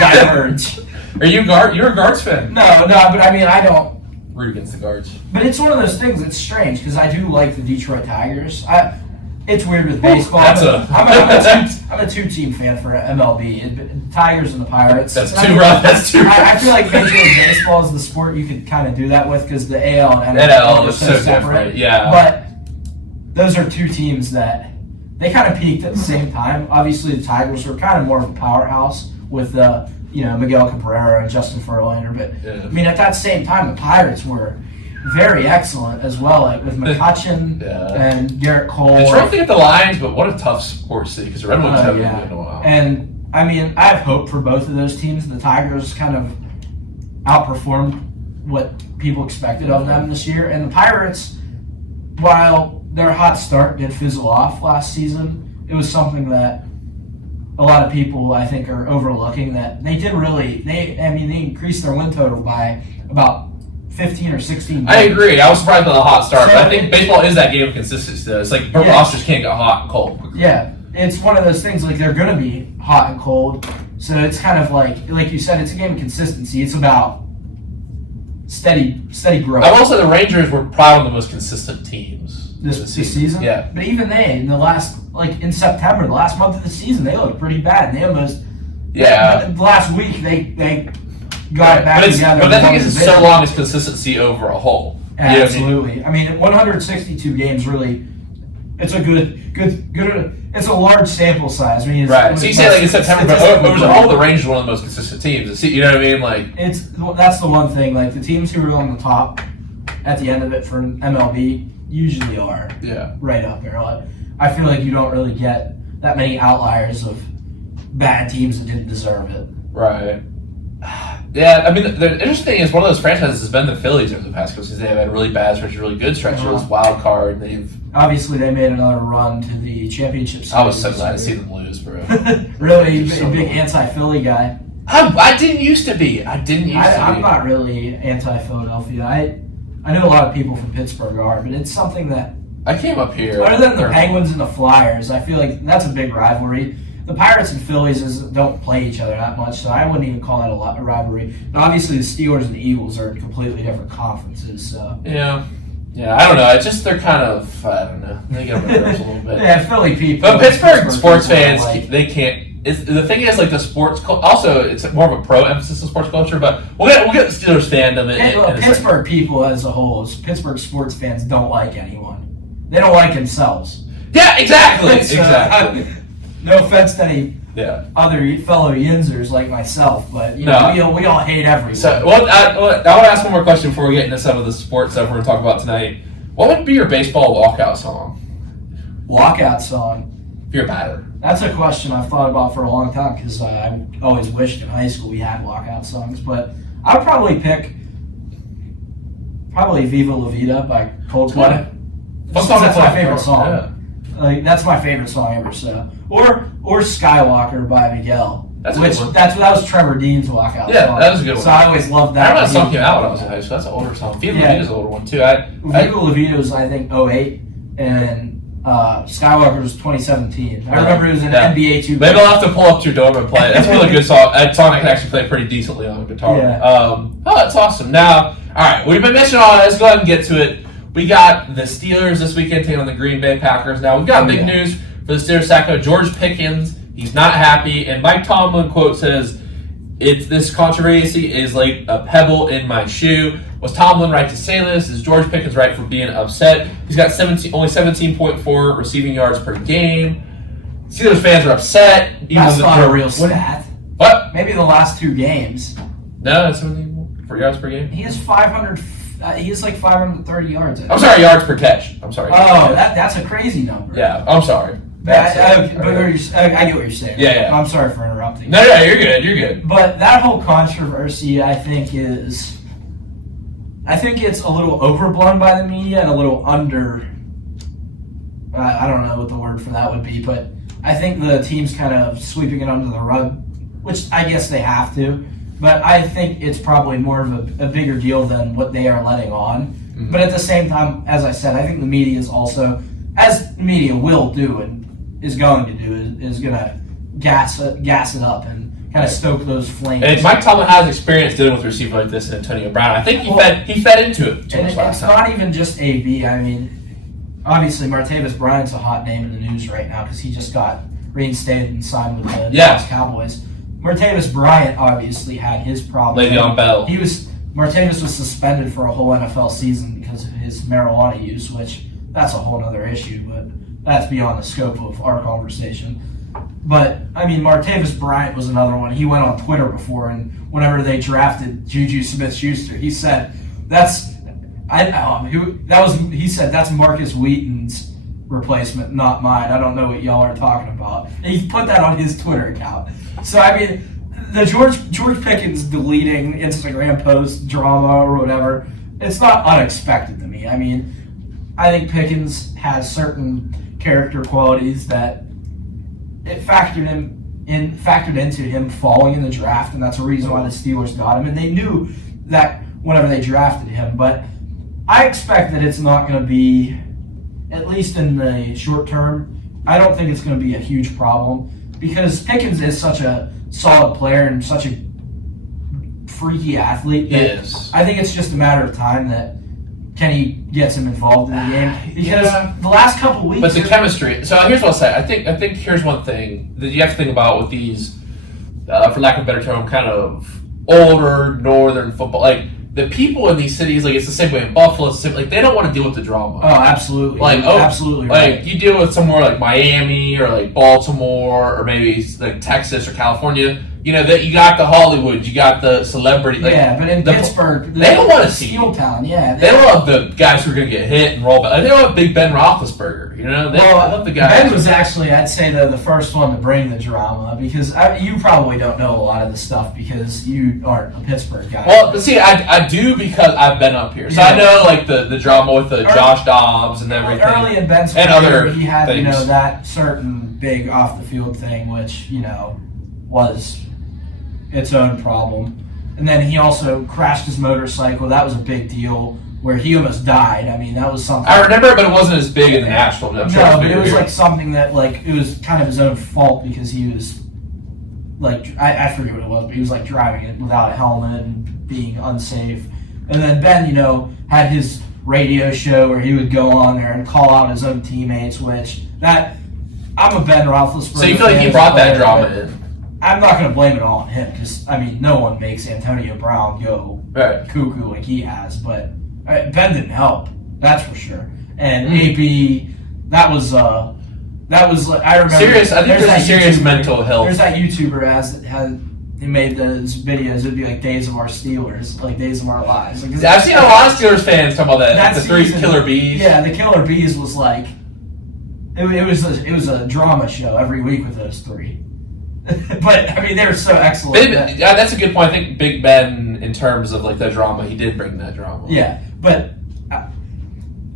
diverge. Are you You're a Guards fan? No, but I don't root against the Guards. But it's one of those things that's strange because I do like the Detroit Tigers. It's weird with baseball. I'm a two-team fan for MLB. Tigers and the Pirates. That's too rough. I feel like Major League Baseball is the sport you could kind of do that with because the AL and NL are so separate. Yeah. But those are two teams that they kind of peaked at the same time. Obviously, the Tigers were kind of more of a powerhouse with Miguel Cabrera and Justin Verlander. But at that same time, the Pirates were very excellent as well, like with McCutcheon and Garrett Cole. It's rough to get the Lions, but what a tough sports city because the Red Wings haven't been in a while. And I have hope for both of those teams. The Tigers kind of outperformed what people expected of them this year, and the Pirates while their hot start did fizzle off last season, it was something that a lot of people, I think, are overlooking. That they did really, they increased their win total by about 15 or 16 games. I agree. I was surprised by the hot start, but I think baseball is that game of consistency, though. It's like rosters can't get hot and cold. Yeah, it's one of those things, like, they're going to be hot and cold, so it's kind of like you said, it's a game of consistency. It's about steady growth. I will say the Rangers were probably one of the most consistent teams this season. Yeah. But even in in September, the last month of the season, they looked pretty bad. They almost, the last week, they got it back together. But the thing is, it's so long as consistency over a whole. Absolutely. I mean, 162 games really, it's a good, it's a large sample size. I mean, right. So you say, like, in September, but overall, the Rangers are one of the most consistent teams. You know what I mean? Like, that's the one thing. Like, the teams who are on the top at the end of it for MLB usually are right up there. I feel like you don't really get that many outliers of bad teams that didn't deserve it. Right. Yeah, I mean, the interesting thing is one of those franchises has been the Phillies over the past couple seasons. They've had really bad stretches, really good stretches, wild card. Obviously, they made another run to the championship series. I was so glad to see them lose, bro. Really big anti-Philly guy. I didn't used to be. I'm not really anti-Philadelphia. I know a lot of people from Pittsburgh are, but it's something that I came up here. Other than the Penguins and the Flyers, I feel like that's a big rivalry. The Pirates and Phillies don't play each other that much, so I wouldn't even call that a rivalry. But obviously, the Steelers and the Eagles are in completely different conferences. So yeah, I don't know. It's just they're kind of, I don't know. They get on my nerves a little bit. Yeah, Philly people. But Pittsburgh sports fans, they can't. The thing is, like, the sports. Also, it's more of a pro emphasis on sports culture. But we'll get Steelers fandom. Pittsburgh people as a whole, Pittsburgh sports fans don't like anyone. They don't like themselves. Yeah, exactly. Exactly. No offense to any other fellow Yinzers like myself, but we all hate everyone. So, I want to ask one more question before we get into some of the sports stuff we're going to talk about tonight. What would be your baseball walkout song? Walkout song? If you're a batter. That's a question I've thought about for a long time because I always wished in high school we had walkout songs. But I'd probably pick Viva La Vida by Coldplay. That's my favorite song. Yeah. Like, that's my favorite song ever. So, or Skywalker by Miguel. That was Trevor Dean's walkout song. Yeah, that was a good one. So I always loved that. I remember that song came out when I was in high school. That's an older song. Viva La Vida is an older one too. Viva La Vida was, I think, 2008, and Skywalker was 2017. I remember it was an NBA 2K. Maybe I'll have to pull up to your dorm and play it. That's a really good song. A song I can actually play pretty decently on guitar. Yeah. That's awesome. Now, all right, we've been mentioning all that. Let's go ahead and get to it. We got the Steelers this weekend taking on the Green Bay Packers. Now, we've got big news for the Steelers. Sacco. George Pickens, he's not happy. And Mike Tomlin, quote, says, this controversy is like a pebble in my shoe. Was Tomlin right to say this? Is George Pickens right for being upset? He's got only 17.4 receiving yards per game. Steelers fans are upset. That's not a real stat. What? Maybe the last 2 games. No, it's 17 for yards per game. He has 500. He has like 530 yards. I'm sorry, yards per catch. I'm sorry. Oh, that's a crazy number. Yeah, I'm sorry. I get what you're saying. Yeah. I'm sorry for interrupting. No, you're good. You're good. But that whole controversy, I think it's a little overblown by the media and a little under. I don't know what the word for that would be, but I think the team's kind of sweeping it under the rug, which I guess they have to. But I think it's probably more of a bigger deal than what they are letting on. Mm-hmm. But at the same time, as I said, I think the media is also, as the media will do and is going to do, is going to gas it up and kind of stoke those flames. And Mike Tomlin has experience dealing with receivers like this and Antonio Brown. I think he fed into it too much last time. It's not even just AB. I mean, obviously Martavis Bryant's a hot name in the news right now because he just got reinstated and signed with the Dallas Cowboys. Martavis Bryant obviously had his problem. Le'Veon Bell. Martavis was suspended for a whole NFL season because of his marijuana use, which that's a whole other issue, but that's beyond the scope of our conversation. But, I mean, Martavis Bryant was another one. He went on Twitter before, and whenever they drafted Juju Smith-Schuster, he said, he said, that's Marcus Wheaton's replacement, not mine. I don't know what y'all are talking about. And he put that on his Twitter account. So, I mean, the George Pickens deleting Instagram post drama or whatever, it's not unexpected to me. I mean, I think Pickens has certain character qualities that it factored into him falling in the draft, and that's a reason why the Steelers got him. And they knew that whenever they drafted him, but I expect that it's not going to be, at least in the short term, I don't think it's going to be a huge problem because Pickens is such a solid player and such a freaky athlete. Yes. I think it's just a matter of time that Kenny gets him involved in the game because the last couple weeks. But the chemistry. So here's what I'll say. I think here's one thing that you have to think about with these, for lack of a better term, kind of older northern football. Like the people in these cities, like it's the same way in Buffalo. It's the same, like they don't want to deal with the drama. Oh, absolutely. Like absolutely. Like right. you deal with somewhere like Miami or like Baltimore or maybe like Texas or California. You know that you got the Hollywood, you got the celebrity. Like, yeah, but in Pittsburgh, they don't want to see Steel Town. Yeah, they don't love the guys who are going to get hit and roll back. They don't want Big Ben Roethlisberger. You know, they love the guys. Ben was actually, I'd say, the first one to bring the drama because you probably don't know a lot of the stuff because you aren't a Pittsburgh guy. Well, but see, I do because I've been up here, so I know like the drama with the Josh Dobbs and everything. Early in Ben's and career, other he had things. that certain big off the field thing, which was its own problem. And then he also crashed his motorcycle. That was a big deal where he almost died. I mean, that was something. I remember it, but it wasn't as big in the national. No, but it was like something that it was kind of his own fault because he was like, I forget what it was, but he was like driving it without a helmet and being unsafe. And then Ben, had his radio show where he would go on there and call out his own teammates, I'm a Ben Roethlisberger. So you feel like he brought that drama in? I'm not going to blame it all on him because, no one makes Antonio Brown go cuckoo like he has, but Ben didn't help, that's for sure. And AB, that was like, I remember. Serious, I think there's a serious mental health. There's that YouTuber he made those videos, it'd be like Days of Our Steelers, like Days of Our Lives. Like, I've seen a lot of Steelers fans talk about that. Like the three Killer Bees. Yeah, the Killer Bees was like, it was a drama show every week with those three. But they were so excellent. That's a good point. I think Big Ben, in terms of like the drama, he did bring that drama. Yeah, but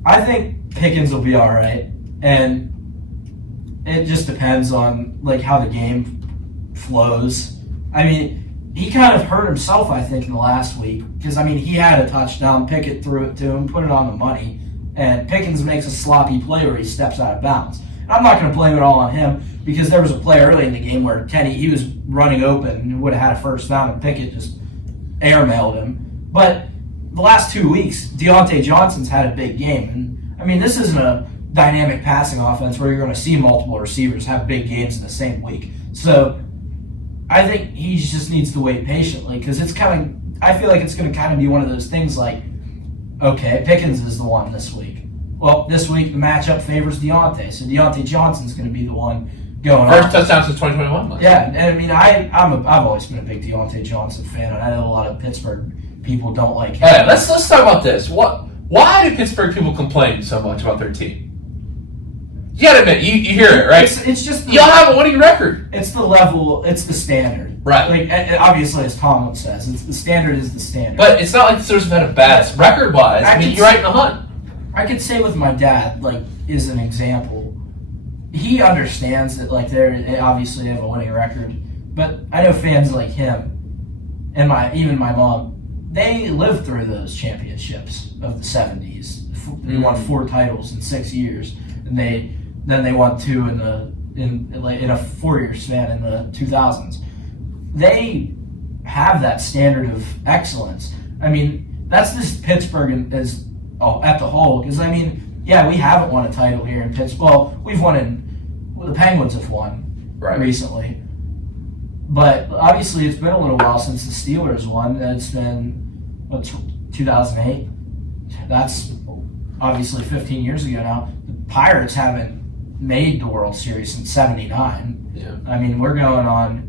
I think Pickens will be all right, and it just depends on like how the game flows. He kind of hurt himself, I think, in the last week because he had a touchdown. Pickett threw it to him, put it on the money, and Pickens makes a sloppy play where he steps out of bounds. I'm not going to blame it all on him because there was a play early in the game where he was running open and would have had a first down and Pickett just airmailed him. But the last 2 weeks, Deontay Johnson's had a big game. And this isn't a dynamic passing offense where you're going to see multiple receivers have big games in the same week. So I think he just needs to wait patiently because I feel like it's going to kind of be one of those things like, okay, Pickens is the one this week. Well, this week the matchup favors Deontay, so Deontay Johnson's going to be the one going First touchdown since 2021. Yeah, and I've always been a big Deontay Johnson fan, and I know a lot of Pittsburgh people don't like him. Hey, let's talk about this. Why do Pittsburgh people complain so much about their team? You gotta admit, you hear it, right? It's just y'all have a winning record. It's the level. It's the standard, right? Like obviously, as Tomlin says, it's the standard is the standard. But it's not like the Steelers have had a bad record-wise. You're right in the hunt. I could say with my dad, is an example. He understands that, they obviously have a winning record, but I know fans like him and even my mom, they lived through those championships of the 70s. They won 4 titles in 6 years, and then they won 2 in a 4-year span in the 2000s. They have that standard of excellence. That's just Pittsburgh as at the whole, because we haven't won a title here in Pittsburgh. Well, we've won the Penguins have won recently, but obviously it's been a little while since the Steelers won. It's been 2008. That's obviously 15 years ago now. The Pirates haven't made the World Series since '79. Yeah. We're going on.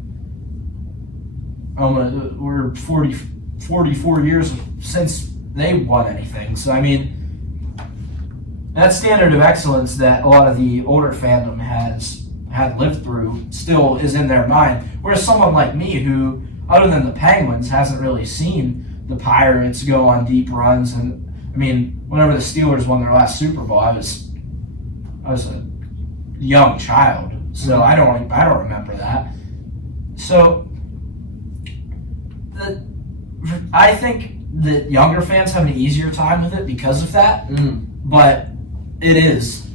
We're 44 years since they won anything. So, that standard of excellence that a lot of the older fandom had lived through still is in their mind. Whereas someone like me who, other than the Penguins, hasn't really seen the Pirates go on deep runs and I mean, whenever the Steelers won their last Super Bowl, I was a young child, so I don't remember that. So I think that younger fans have an easier time with it because of that. But it's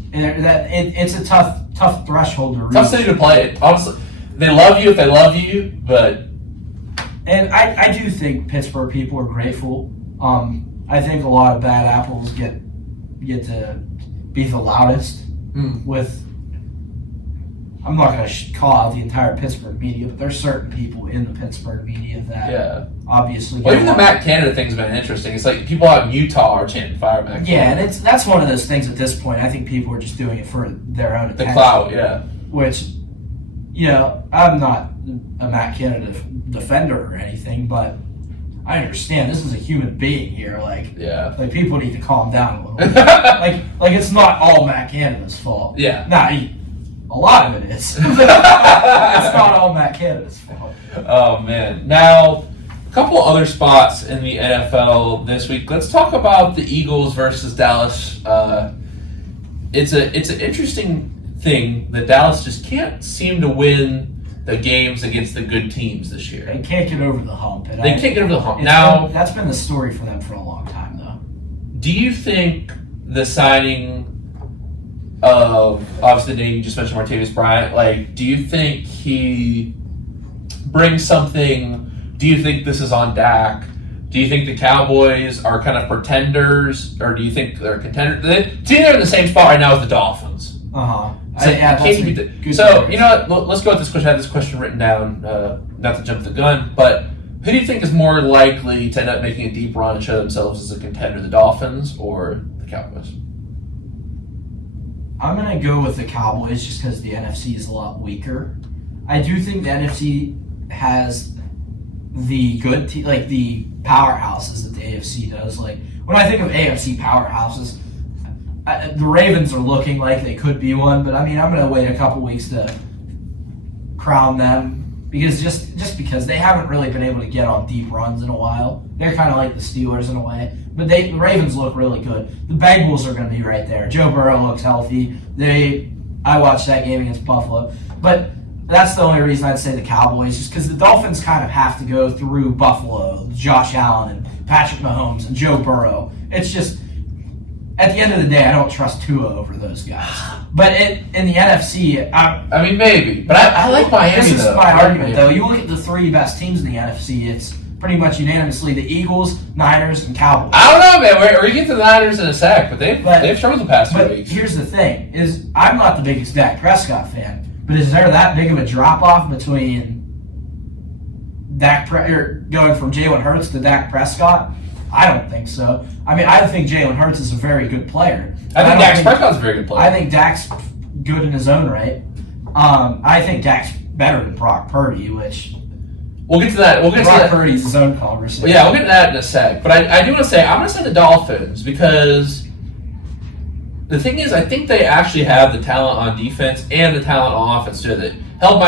a tough threshold to reach. Tough city to play it. Honestly, they love you if they love you, but. And I do think Pittsburgh people are grateful. I think a lot of bad apples get to be the loudest with. I'm not going to call out the entire Pittsburgh media, but there's certain people in the Pittsburgh media that obviously. Well, even the Matt Canada thing's been interesting. It's like people out in Utah are chanting "Fire Matt Canada." Yeah, and that's one of those things at this point. I think people are just doing it for their own attention. The clout, yeah. Which, I'm not a Matt Canada defender or anything, but I understand this is a human being here. Like people need to calm down a little bit. like it's not all Matt Canada's fault. Yeah. A lot of it is. It's not all Matt Canada's fault. Oh man! Now, a couple other spots in the NFL this week. Let's talk about the Eagles versus Dallas. It's an interesting thing that Dallas just can't seem to win the games against the good teams this year. They can't get over the hump. Can't get over the hump. That's been the story for them for a long time, though. Do you think the signing of, obviously the name you just mentioned, Martavis Bryant, do you think he brings something? Do you think this is on Dak? Do you think the Cowboys are kind of pretenders, or do you think they're contenders? They're in the same spot right now as the Dolphins. So, you know what? Let's go with this question. I had this question written down, not to jump the gun, but who do you think is more likely to end up making a deep run and show themselves as a contender, the Dolphins or the Cowboys? I'm going to go with the Cowboys just because the NFC is a lot weaker. I do think the NFC has the good the powerhouses that the AFC does. Like, when I think of AFC powerhouses, the Ravens are looking like they could be one, but I mean, I'm going to wait a couple weeks to crown them because just because they haven't really been able to get on deep runs in a while. They're kind of like the Steelers in a way, but the Ravens look really good. The Bengals are going to be right there. Joe Burrow looks healthy. I watched that game against Buffalo, but that's the only reason I'd say the Cowboys, just because the Dolphins kind of have to go through Buffalo, Josh Allen, and Patrick Mahomes, and Joe Burrow. It's just, at the end of the day, I don't trust Tua over those guys. But in the NFC, I mean, maybe. But I like Miami, this is though. my argument, though. You look at the three best teams in the NFC, it's pretty much unanimously the Eagles, Niners, and Cowboys. I don't know, man. We're getting to the Niners in a sec, but they've struggled the past 2 weeks. But here's the thing, is I'm not the biggest Dak Prescott fan. But is there that big of a drop-off between going from Jalen Hurts to Dak Prescott? I don't think so. I mean, I think Jalen Hurts is a very good player. I think Dak Prescott's a very good player. I think Dak's good in his own right. I think Dak's better than Brock Purdy, which... We'll get to that. Brock Purdy's his own conversation. Yeah, we'll get to that in a sec. But I do want to say, I'm going to say the Dolphins because... The thing is, I think they actually have the talent on defense and the talent on offense too. They held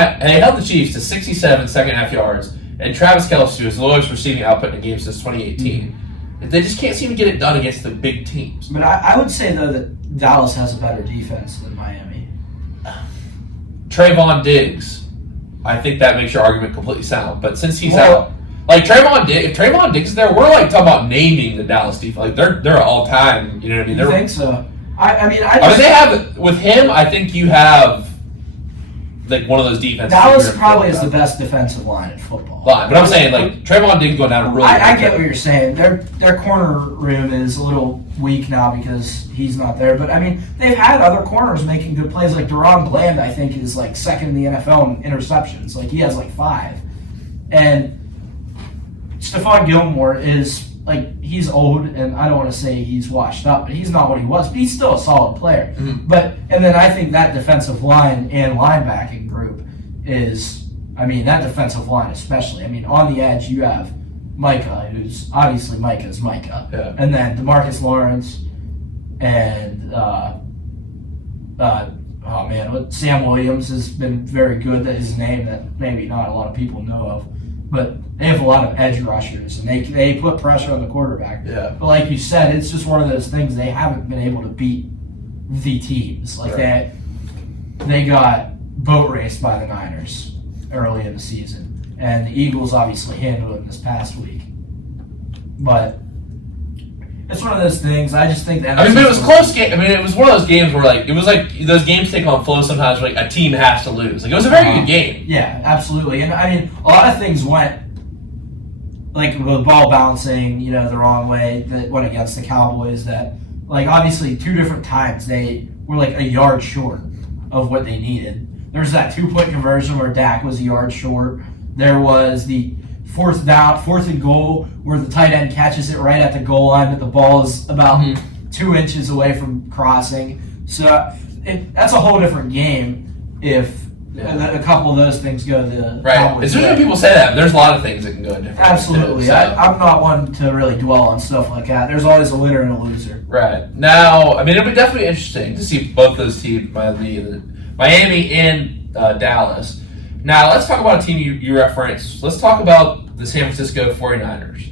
the Chiefs to 67 second-half yards, and Travis Kelce was the lowest receiving output in the game since 2018. They just can't seem to get it done against the big teams. But I would say, though, that Dallas has a better defense than Miami. Trayvon Diggs, I think that makes your argument completely sound. But since he's out, if Trayvon Diggs is there, we're talking about naming the Dallas defense. They're an all-time. You know what I mean? You think so? I mean, they have with him. I think you have one of those defenses. Dallas probably is the best defensive line in football. But I'm saying Trayvon Diggs going down really. I get what you're saying. Their corner room is a little weak now because he's not there. But I mean, they've had other corners making good plays. Like Deron Bland, I think is second in the NFL in interceptions. He has 5, and Stephon Gilmore is. He's old, and I don't want to say he's washed up, but he's not what he was. But he's still a solid player. Mm-hmm. And then I think that defensive line and linebacking group is, that defensive line especially. On the edge you have Micah, who's obviously Micah's Micah, and then DeMarcus Lawrence and Sam Williams has been very good. That his name that maybe not a lot of people know of. but they have a lot of edge rushers, and they put pressure on the quarterback. Yeah. But like you said, it's just one of those things they haven't been able to beat the teams. Like Right. they got boat raced by the Niners early in the season, and the Eagles obviously handled it this past week. But it's one of those things. I just think that. I mean, but it was a close game. I mean, it was one of those games where it was like those games take on flow sometimes. Where, a team has to lose. It was a very good game. Yeah, absolutely. And I mean, a lot of things went like the ball bouncing, the wrong way that went against the Cowboys. That obviously 2 different times they were a yard short of what they needed. There's that 2-point conversion where Dak was a yard short. There was the 4th and goal, where the tight end catches it right at the goal line, but the ball is about 2 inches away from crossing. So that's a whole different game if a couple of those things go the Right. Cowboys' It's usually way. people say that, but there's a lot of things that can go different. Absolutely. Too, so. I'm not one to really dwell on stuff like that. There's always a winner and a loser. Right. Now, I mean, it'll be definitely interesting to see both those teams, Miami and Dallas. Now, let's talk about a team you referenced. Let's talk about the San Francisco 49ers.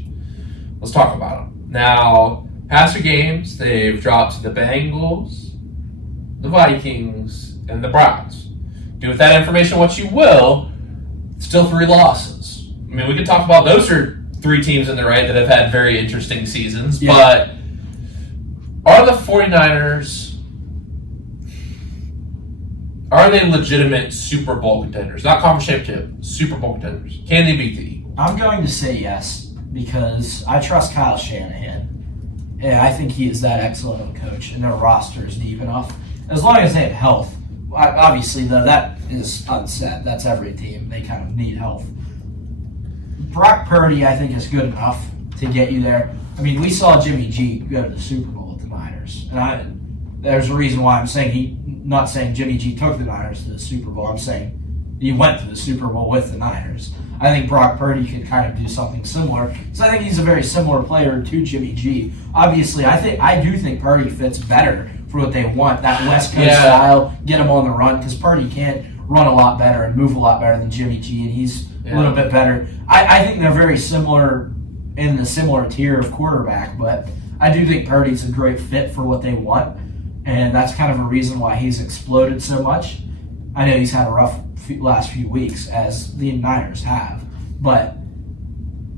Let's talk about them. Now, past 3 games, they've dropped to the Bengals, the Vikings, and the Browns. Do with that information what you will. Still 3 losses. I mean, we could talk about those are 3 teams in the right that have had very interesting seasons, but are the 49ers... Are they legitimate Super Bowl contenders? Not conference championship, Super Bowl contenders. Can they beat the Eagles? I'm going to say yes because I trust Kyle Shanahan. And I think he is that excellent of a coach, and their roster is deep enough. As long as they have health. Obviously, though, that is unsaid. That's every team. They kind of need health. Brock Purdy, I think, is good enough to get you there. I mean, we saw Jimmy G go to the Super Bowl with the Niners. And there's a reason why I'm saying not saying Jimmy G took the Niners to the Super Bowl. I'm saying he went to the Super Bowl with the Niners. I think Brock Purdy could kind of do something similar. So I think he's a very similar player to Jimmy G. Obviously, I do think Purdy fits better for what they want. That West Coast style, get him on the run, because Purdy can't run a lot better and move a lot better than Jimmy G, and he's a little bit better. I think they're very similar in the similar tier of quarterback, but I do think Purdy's a great fit for what they want. And that's kind of a reason why he's exploded so much. I know he's had a rough last few weeks, as the Niners have. But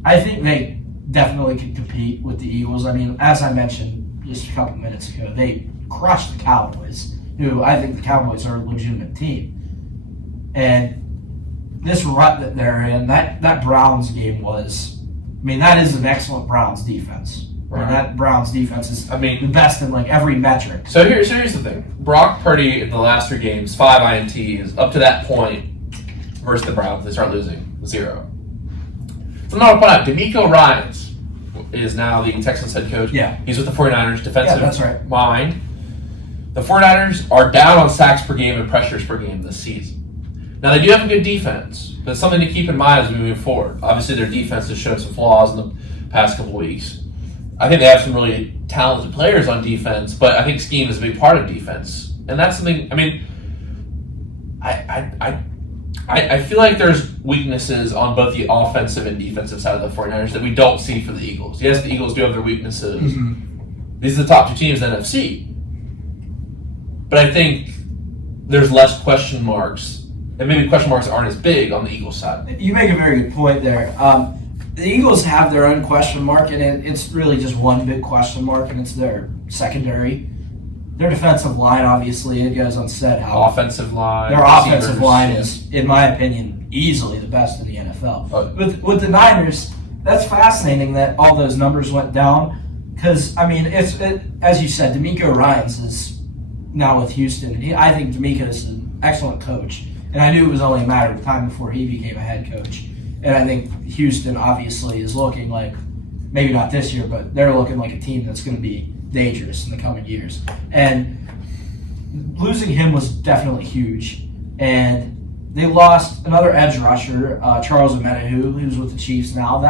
I think they definitely can compete with the Eagles. I mean, as I mentioned just a couple minutes ago, they crushed the Cowboys, who I think the Cowboys are a legitimate team. And this rut that they're in, that Browns game was, I mean, that is an excellent Browns defense. Right. And that Browns defense is the best in every metric. So here's the thing. Brock Purdy in the last 3 games, 5 INTs. Up to that point versus the Browns, they start losing 0. So I'm not going to point out, D'Amico Ryans is now the Texans head coach. Yeah. He's with the 49ers defensive that's right. mind. The 49ers are down on sacks per game and pressures per game this season. Now, they do have a good defense, but it's something to keep in mind as we move forward. Obviously, their defense has shown some flaws in the past couple weeks. I think they have some really talented players on defense, but I think scheme is a big part of defense. And that's something, I mean, I feel like there's weaknesses on both the offensive and defensive side of the 49ers that we don't see for the Eagles. Yes, the Eagles do have their weaknesses. Mm-hmm. These are the top 2 teams in the NFC. But I think there's less question marks, and maybe question marks aren't as big on the Eagles side. You make a very good point there. The Eagles have their own question mark, and it's really just one big question mark, and it's their secondary. Their defensive line, obviously, it goes unsaid how offensive line. Their offensive line is, in my opinion, easily the best in the NFL. With the Niners, that's fascinating that all those numbers went down, because I mean, as you said, D'Amico Ryans is now with Houston, and I think D'Amico is an excellent coach, and I knew it was only a matter of time before he became a head coach. And I think Houston obviously is looking like, maybe not this year, but they're looking like a team that's going to be dangerous in the coming years. And losing him was definitely huge. And they lost another edge rusher, Charles Omenihu, who's with the Chiefs now.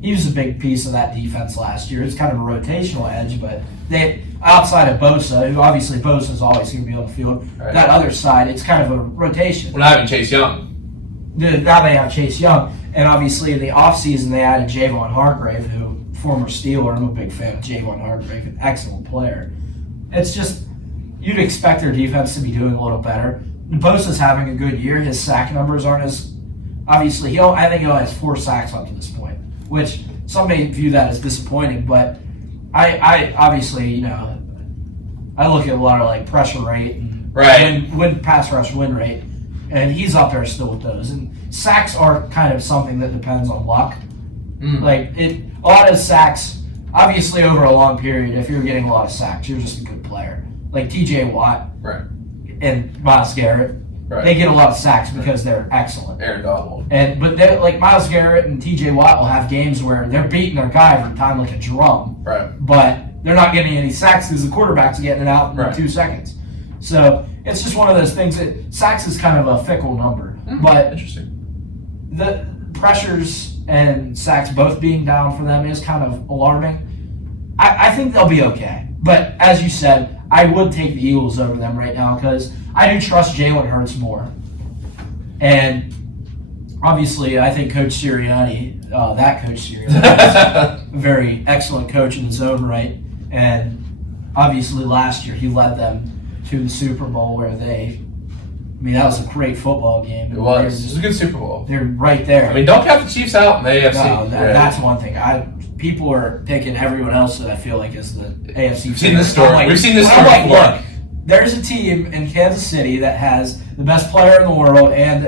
He was a big piece of that defense last year. It's kind of a rotational edge, but they outside of Bosa, who obviously Bosa is always going to be on the field, that other side, it's kind of a rotation. We're not having Chase Young. Now they have Chase Young, and obviously in the offseason they added Javon Hargrave, who former Steeler. I'm a big fan of Javon Hargrave, an excellent player. It's just you'd expect their defense to be doing a little better. Bosa's having a good year. His sack numbers aren't as obviously. I think he only has 4 sacks up to this point, which some may view that as disappointing. But I obviously I look at a lot of like pressure rate and win pass rush win rate, and he's up there still with those. And sacks are kind of something that depends on luck. Like a lot of sacks, obviously over a long period. If you're getting a lot of sacks, you're just a good player. Like T.J. Watt and Myles Garrett, they get a lot of sacks because they're excellent. Aaron Donald. But like Myles Garrett and T.J. Watt will have games where they're beating their guy every time like a drum. But they're not getting any sacks because the quarterback's getting it out in 2 seconds. So it's just one of those things that sacks is kind of a fickle number. But interesting. The pressures and sacks both being down for them is kind of alarming. I think they'll be okay. But as you said, I would take the Eagles over them right now because I do trust Jalen Hurts more. And obviously, I think Coach Sirianni, is a very excellent coach in his own right. And obviously, last year, he led them to the Super Bowl where that was a great football game. It was a good Super Bowl. They're right there. Don't count the Chiefs out in the AFC. No, that's one thing. People are picking everyone else that I feel like is the AFC. We've seen this story. We've seen this story before. Look, there's a team in Kansas City that has the best player in the world, and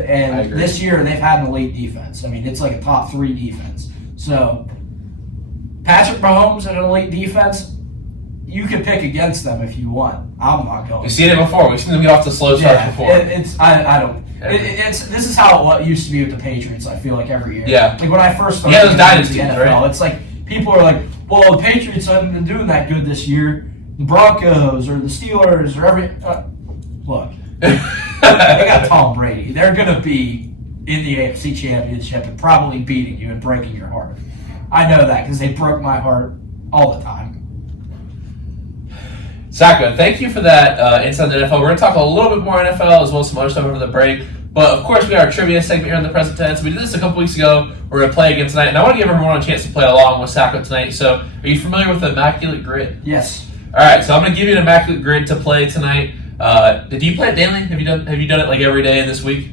this year they've had an elite defense. It's like a top 3 defense. So Patrick Mahomes and an elite defense, you can pick against them if you want. I'm not going. We've seen it before. We've seen them get off to slow starts before. I don't. This is how it used to be with the Patriots. I feel like every year. Yeah. Like when I first started those dynasties, the NFL, right? It's like people are like, well, the Patriots haven't been doing that good this year. The Broncos or the Steelers or look, they got Tom Brady. They're gonna be in the AFC Championship and probably beating you and breaking your heart. I know that because they broke my heart all the time. Sacco, thank you for that Inside the NFL. We're going to talk a little bit more NFL as well as some other stuff over the break. But, of course, we got our trivia segment here in the present tense. We did this a couple weeks ago. We're going to play again tonight. And I want to give everyone a chance to play along with Sacco tonight. So, are you familiar with the Immaculate Grid? Yes. All right, so I'm going to give you an Immaculate Grid to play tonight. Do you play it daily? Have you done it like every day in this week?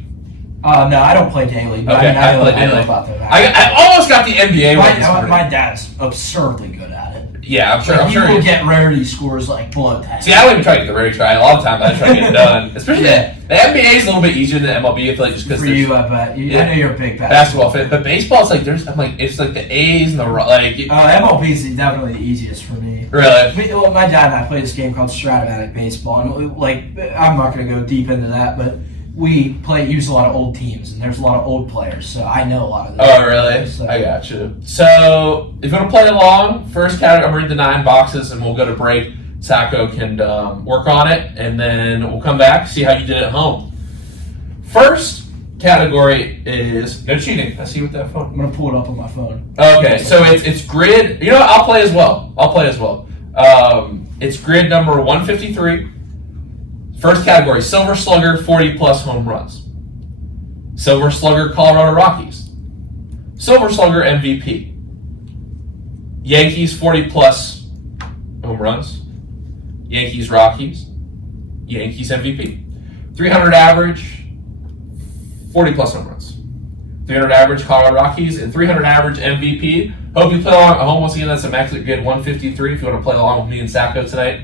No, I don't play daily. But Okay, I play daily. know about that. I almost got the NBA one. My dad's absurdly good at it. Yeah, I'm sure. He will get rarity scores like blood test. See, I don't even try to get the rarity try. A lot of times I try to get it done. Especially the NBA is a little bit easier than MLB. I feel like just because for you, I bet. I know you're a big basketball fan, but baseball is like it's like the A's and the MLB is definitely the easiest for me. Really? My dad and I play this game called Stratomatic Baseball, and I'm not going to go deep into that, but we use a lot of old teams, and there's a lot of old players, so I know a lot of them. Oh, really? So. I got you. So, if you want to play along, first category, I'm reading the 9 boxes, and we'll go to break. Sacco can work on it, and then we'll come back, see how you did at home. First category is no cheating. I see you with that phone. I'm going to pull it up on my phone. Okay, so it's grid. You know what? I'll play as well. It's grid number 153. First category, Silver Slugger, 40-plus home runs. Silver Slugger, Colorado Rockies. Silver Slugger, MVP. Yankees, 40-plus home runs. Yankees, Rockies. Yankees, MVP. 300 average, 40-plus home runs. 300 average, Colorado Rockies, and 300 average, MVP. Hope you play along at home. Once again, that's Immaculate Grid 153 if you want to play along with me and Sacco tonight.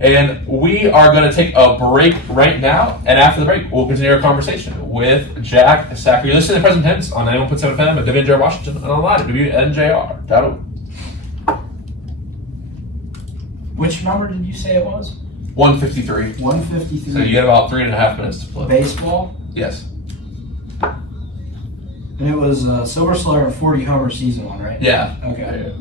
And we are going to take a break right now. And after the break, we'll continue our conversation with Jack Sacco. You're listening to Present Tense on 91.7 FM at WNJR Washington and online at WNJR.org. Which number did you say it was? 153. 153. So you get about 3.5 minutes to play. Baseball? Yes. And it was Silver Slugger and 40 homer season one, right? Yeah. Okay. Yeah.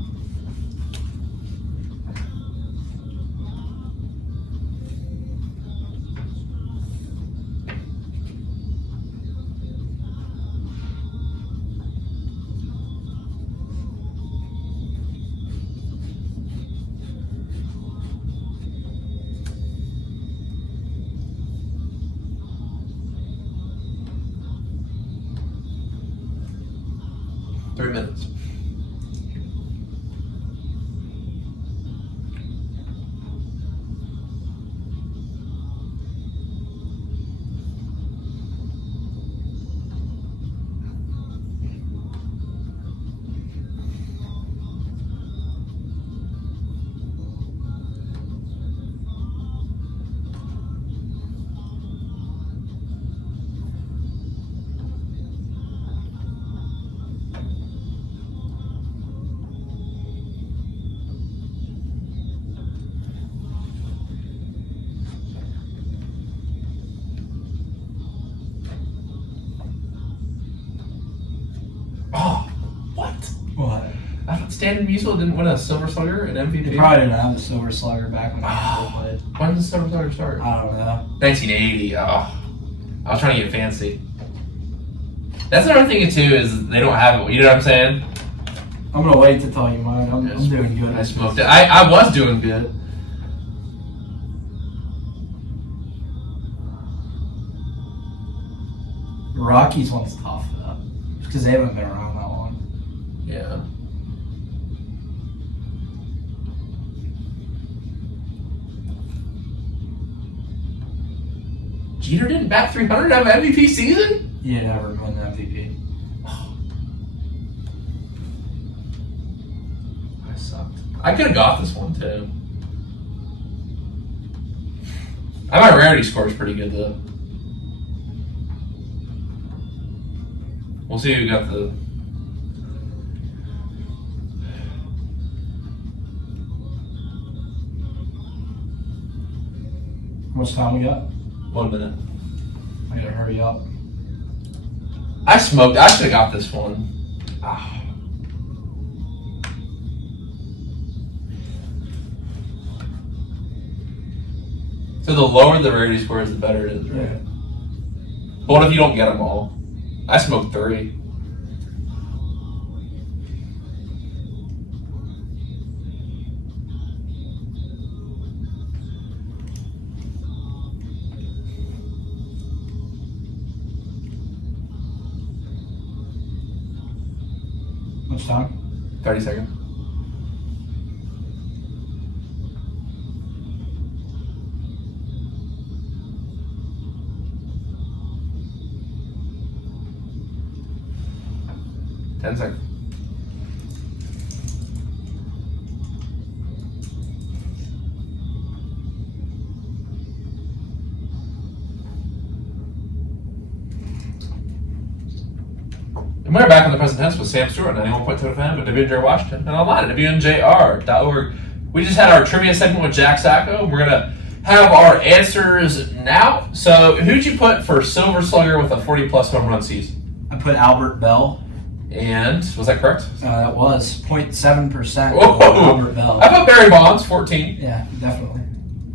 3 minutes. Oh, what? What? I thought Stan Musial didn't win a Silver Slugger and MVP. They probably didn't have the Silver Slugger back when they played. When did the Silver Slugger start? I don't know. 1980. Oh, I was trying to get fancy. That's another thing too is they don't have it. You know what I'm saying? I'm gonna wait to tell you mine. I'm doing good. I smoked it. I was doing good. The Rockies one's tough though, because they haven't been around that long. Yeah. Jeter didn't bat 300 have an MVP season? He never won the MVP. I sucked. I could have got this one too. My rarity score is pretty good though. We'll see who got the. How much time we got? 1 minute. I gotta hurry up. I smoked. I should have got this one. Ah. So the lower the rarity score is, the better it is, right? Yeah. But what if you don't get them all? I smoked 3. Much time? 30 seconds. Ten seconds. And we're back in the present tense with Sam Stewart, 91.2 FM, and WNJ Washington, and online at WNJR.org. We just had our trivia segment with Jack Sacco. We're going to have our answers now. So, who'd you put for Silver Slugger with a 40-plus home run season? I put Albert Bell. And, was that correct? That was 0.7% Whoa. Albert Bell. I put Barry Bonds, 14. Yeah, definitely.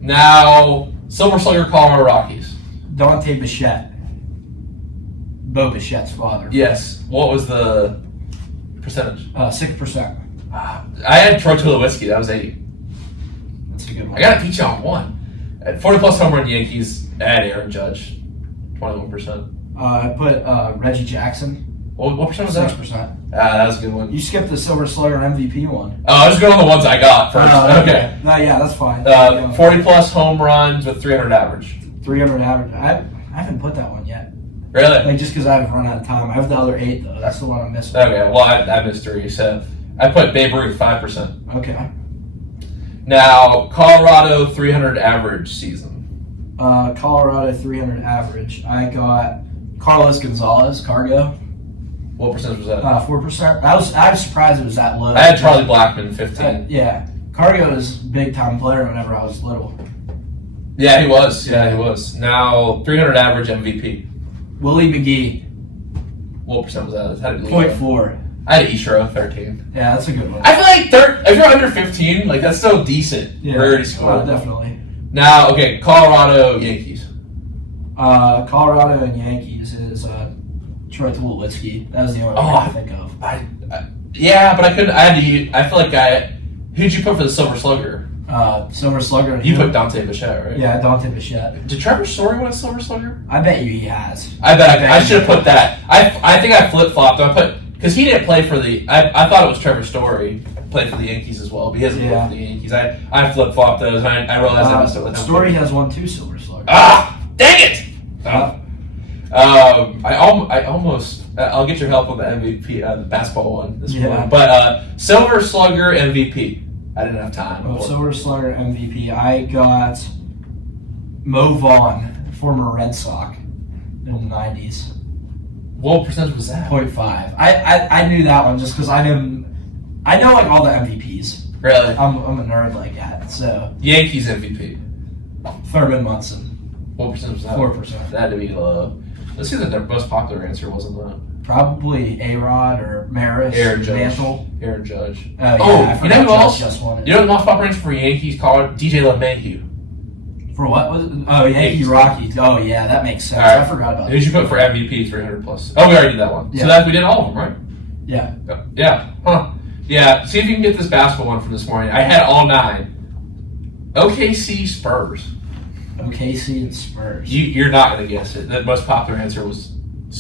Now, Silver Slugger, Colorado Rockies. Dante Bichette. Bo Bichette's father. Yes. What was the percentage? 6%. I had Troy Tulowitzki. That was 8. That's a good one. I got to beat you on 1. At 40-plus home run Yankees, I had Aaron Judge, 21%. I put Reggie Jackson. What percent was that? 6%. That was a good one. You skipped the Silver Slugger MVP one. I was going on the ones I got first. Okay. No, yeah, that's fine. 40-plus home runs with 300 average. 300 average. I haven't put that one yet. Really? Like, just because I've run out of time. I have the other 8, though. That's the one I'm missing. Okay, well, I missed 3, so I put Babe Ruth, 5%. Okay. Now, Colorado 300 average season. Colorado 300 average. I got Carlos Gonzalez, Cargo. What percentage was that? 4%. I was surprised it was that low. I had Charlie Blackmon, 15. Yeah. Cargo is a big-time player whenever I was little. Yeah, he was. Now, 300 average MVP. Willie McGee. What percent was that? It had to be 0.4. I had Ishiro, 13. Yeah, that's a good one. I feel like if you're under 15, like that's still decent. Rarity score. Definitely. Now, okay, Colorado Yankees. Colorado and Yankees is Troy Tulowitzki. That was the only one I could think of. Yeah, but I couldn't. I feel like who'd you put for the Silver Slugger? Silver Slugger. You put Dante Bichette, right? Yeah, Dante Bichette. Did Trevor Story win a Silver Slugger? I bet you he has. I should have put that. I think I flip flopped. I put because he didn't play for the. I thought it was Trevor Story played for the Yankees as well, but he hasn't played for the Yankees. I flip flopped those, and I realized I missed it with him. Story has won 2 Silver Sluggers. Dang it! I almost. I'll get your help on the MVP, the basketball one this morning. But Silver Slugger MVP. I didn't have time. Silver Slugger MVP. I got Mo Vaughn, former Red Sox in the 90s. What percentage was that? 0.5. I knew that one just because I know like all the MVPs. Really? I'm a nerd like that. So Yankees MVP. Thurman Munson. What percentage was that? 4%. That had to be low. Let's see what their most popular answer was on that. Probably A-Rod or Maris. Aaron Judge. Mantle. Aaron Judge. Yeah, you know who else? Just won it. You know the most popular answer for Yankees caller? DJ LeMahieu. For what was it? Oh, Yankee Rockies. Oh, yeah, that makes sense. Right. I forgot about that. Who'd you put for MVP 300 plus? Oh, we already did that one. Yeah. So that we did all of them, right? Yeah. Yeah. Huh. Yeah. See if you can get this basketball one from this morning. I had all 9. OKC Spurs. OKC and Spurs. You're not going to guess it. The most popular answer was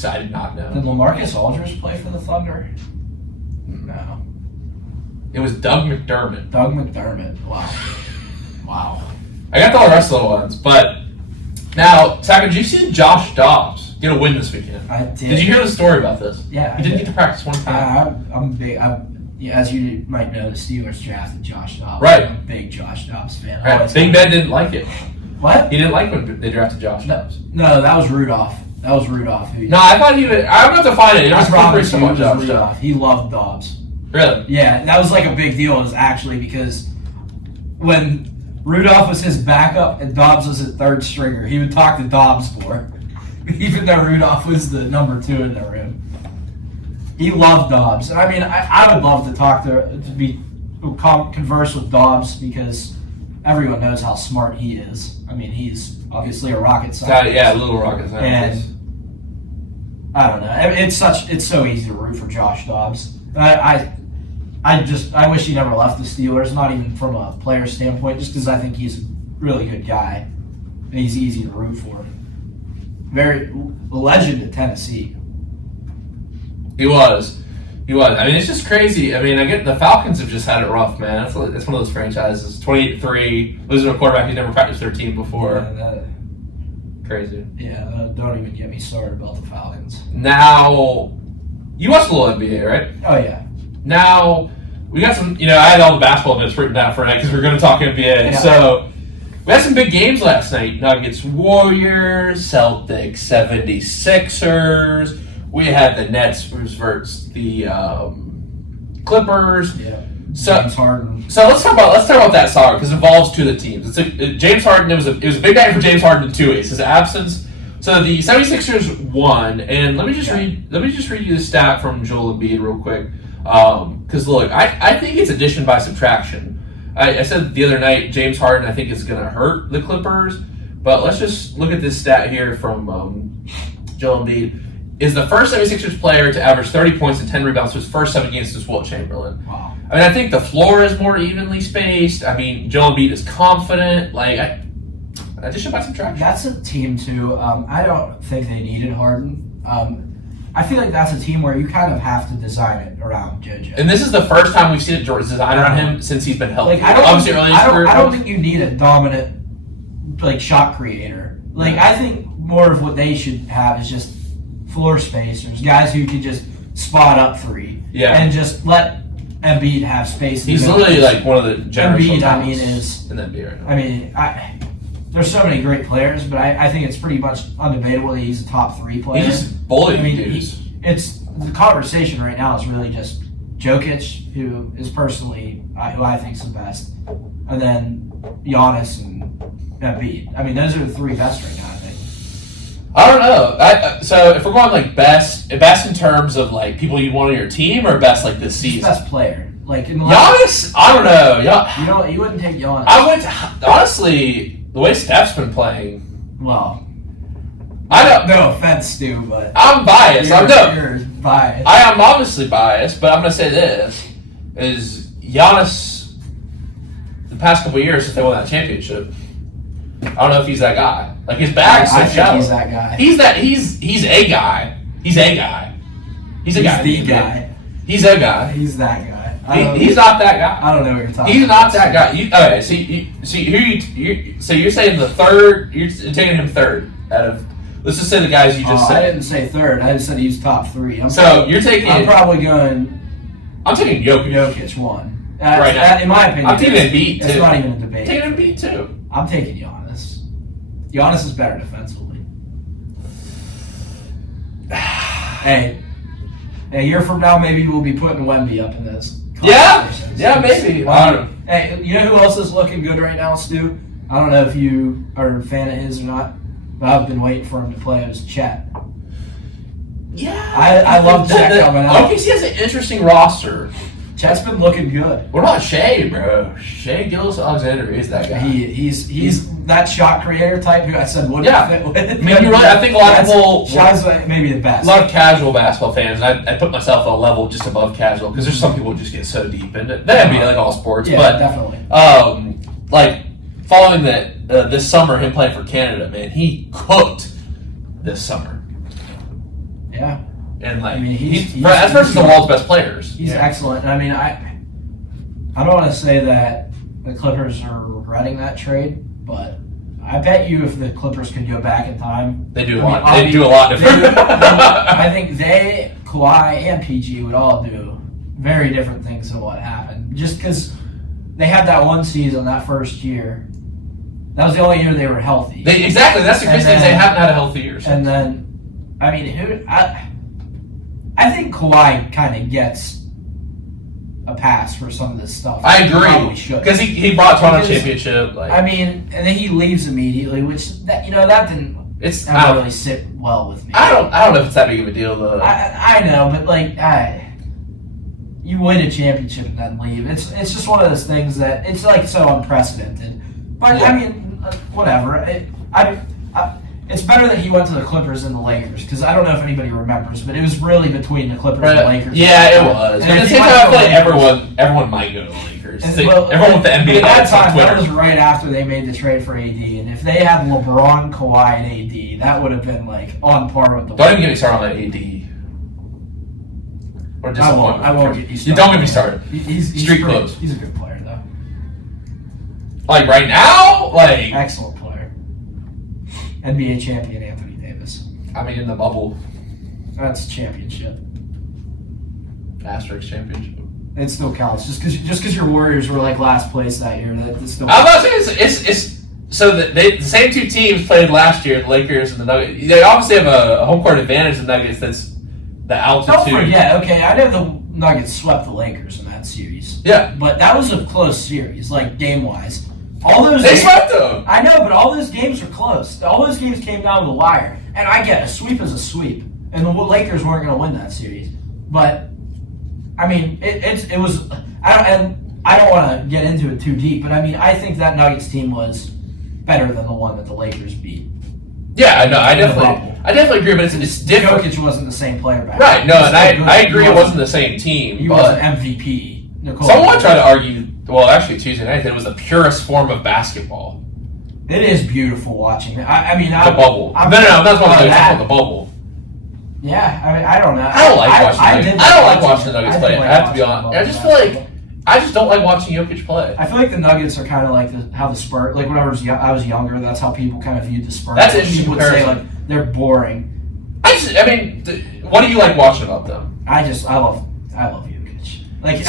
I did not know. Did LaMarcus Aldridge play for the Thunder? No. It was Doug McDermott. Doug McDermott. Wow. I got all the rest of the ones, but now, Sacco, did you see Josh Dobbs get a win this weekend? I did. Did you hear the story about this? Yeah. He didn't get to practice one time. I'm big. As you might know, the Steelers drafted Josh Dobbs. Right. I'm a big Josh Dobbs fan. Right. Big Ben didn't like it. What? He didn't like when they drafted Josh Dobbs. No, that was Rudolph. No, I thought he would. I'm about to find it. It was probably someone Josh. He loved Dobbs. Really? Yeah, that was like a big deal. Is actually because when Rudolph was his backup and Dobbs was his third stringer, he would talk to Dobbs more, even though Rudolph was the number 2 in the room. He loved Dobbs. I mean, I would love to converse with Dobbs because everyone knows how smart he is. I mean, he's obviously a rocket scientist. Yeah, a little rocket scientist. And I don't know. It's so easy to root for Josh Dobbs. I wish he never left the Steelers, not even from a player standpoint, just because I think he's a really good guy and he's easy to root for. A legend at Tennessee. He was. I mean, it's just crazy. I mean, the Falcons have just had it rough, man. It's one of those franchises. 28-3, losing a quarterback who's never practiced their team before. Yeah, crazy. Yeah, don't even get me started about the Falcons. Now, you watched a little NBA, right? Oh, yeah. Now, we got some, I had all the basketball notes written down for tonight because we're going to talk NBA. Yeah. So, we had some big games last night. Nuggets, Warriors, Celtics, 76ers. We had the Nets versus the Clippers. Yeah. James Harden. So let's talk about that saga because it involves 2 of the teams. James Harden. It was a big night for James Harden in 2 ways. His absence. So the 76ers won, and let me just read you the stat from Joel Embiid real quick. Because look, I think it's addition by subtraction. I said the other night James Harden I think is going to hurt the Clippers, but let's just look at this stat here from Joel Embiid. Is the first 76ers player to average 30 points and 10 rebounds to his first 7 games since Wilt Chamberlain. Wow. I mean, I think the floor is more evenly spaced. I mean, Joel Embiid is confident. Addition by subtraction. That's a team, too. I don't think they needed Harden. I feel like that's a team where you kind of have to design it around JJ. And this is the first time we've seen it designed around him since he's been healthy. I don't think you need a dominant shot creator. I think more of what they should have is just floor spacers, guys who could just spot up 3, and just let Embiid have space. He's literally one of the generational talents in the NBA right now. I mean, there's so many great players, but I think it's pretty much undebatable that he's a top 3 player. He's just bullying dudes. It's the conversation right now is really just Jokic, who is personally who I think is the best, and then Giannis and Embiid. I mean, those are the 3 best right now. I don't know. So if we're going best in terms of people you want on your team, or best this season? Best player, Giannis. I don't know. You wouldn't take Giannis. Honestly, the way Steph's been playing. Well, I don't. No offense, Stu, but I'm biased. You're biased. I am obviously biased, but I'm gonna say this: is Giannis the past couple of years since they won that championship? I don't know if he's that guy. His back's so shallow. He's that guy. He's a guy. He's a guy. He's the guy. He's that guy. He's that guy. He's not that guy. I don't know what you're talking about. He's not that guy. Okay, so you're saying the third, you're taking him third out of, let's just say the guys you just said. I didn't say third. I just said he's top 3. I'm probably going. I'm taking Jokic. Jokic 1. Right now. In my opinion, I'm taking Embiid too. It's not even a debate. I'm taking Embiid too. I'm taking Giannis. Giannis is better defensively. Hey, a year from now, maybe we'll be putting Wemby up in this. Yeah, maybe. Hey, you know who else is looking good right now, Stu? I don't know if you are a fan of his or not, but I've been waiting for him to play as Chet. Yeah. I love Chet coming out. OKC has an interesting roster. Chet's been looking good. What about Shea, bro? Shea Gilgeous-Alexander is that guy. He's that shot creator type who I said wouldn't fit with. I mean, you're right. I think a lot of people... Shot's maybe the best. A lot of casual basketball fans, I put myself a level just above casual, because there's some people who just get so deep into it. That'd be like all sports. Yeah, but, definitely. Like, following that, this summer, him playing for Canada, man, he cooked this summer. Yeah. And like, I mean, that's versus the world's best players. He's excellent. I mean, I don't want to say that the Clippers are regretting that trade, but I bet you if the Clippers could go back in time, they do a lot. They do a lot different. I think Kawhi, and PG would all do very different things than what happened. Just because they had that one season, that first year, that was the only year they were healthy. Exactly. That's the crazy thing. They haven't had a healthy year. And then, I mean, I think Kawhi kind of gets a pass for some of this stuff. I agree, because he brought Toronto championship. Like, I mean, and then he leaves immediately, which that didn't really sit well with me. I don't know if it's that big of a deal though. I know, but like, you win a championship and then leave. It's just one of those things that it's like so unprecedented. But yeah. I mean, whatever. It's better that he went to the Clippers than the Lakers, because I don't know if anybody remembers, but it was really between the Clippers and the Lakers. Yeah, it was. And at the same time, I feel like everyone might go to the Lakers. Everyone with the NBA at that time, on Twitter. That was right after they made the trade for AD, and if they had LeBron, Kawhi, and AD, that would have been like on par with the. Don't even get me started on AD. Or I won't get you started. You don't get me started. He's street clothes. He's a good player, though. Like right now, like excellent player. NBA champion Anthony Davis. I mean, in the bubble. That's championship. Asterisk championship. It still counts. Just because your Warriors were like last place that year, that still. I'm not saying it's so that the same two teams played last year, the Lakers and the Nuggets. They obviously have a home court advantage. The Nuggets, that's the altitude. Don't forget. Okay, I know the Nuggets swept the Lakers in that series. Yeah, but that was a close series, like game wise. All those they swept them. I know, but all those games were close. All those games came down to the wire. And I get a sweep is a sweep, and the Lakers weren't going to win that series. But I mean, it was. I don't want to get into it too deep, but I mean, I think that Nuggets team was better than the one that the Lakers beat. Yeah, no, I definitely agree, but it's different. Jokic wasn't the same player back then. Right? No, and I agree it wasn't the same team. He wasn't MVP. Someone tried to argue. Well, actually, Tuesday night, it was the purest form of basketball. It is beautiful watching. I mean, the bubble. No, that's what I'm talking about. The bubble. Yeah, I mean, I don't know. I don't like watching. I don't like watching the Nuggets play. I have to be honest. I just feel like I just don't like watching Jokic play. I feel like the Nuggets are kind of like how the Spurs. Like when I was younger, that's how people kind of viewed the Spurs. That's interesting. People would say like they're boring. I mean, what do you like watching about them? I love Jokic. Like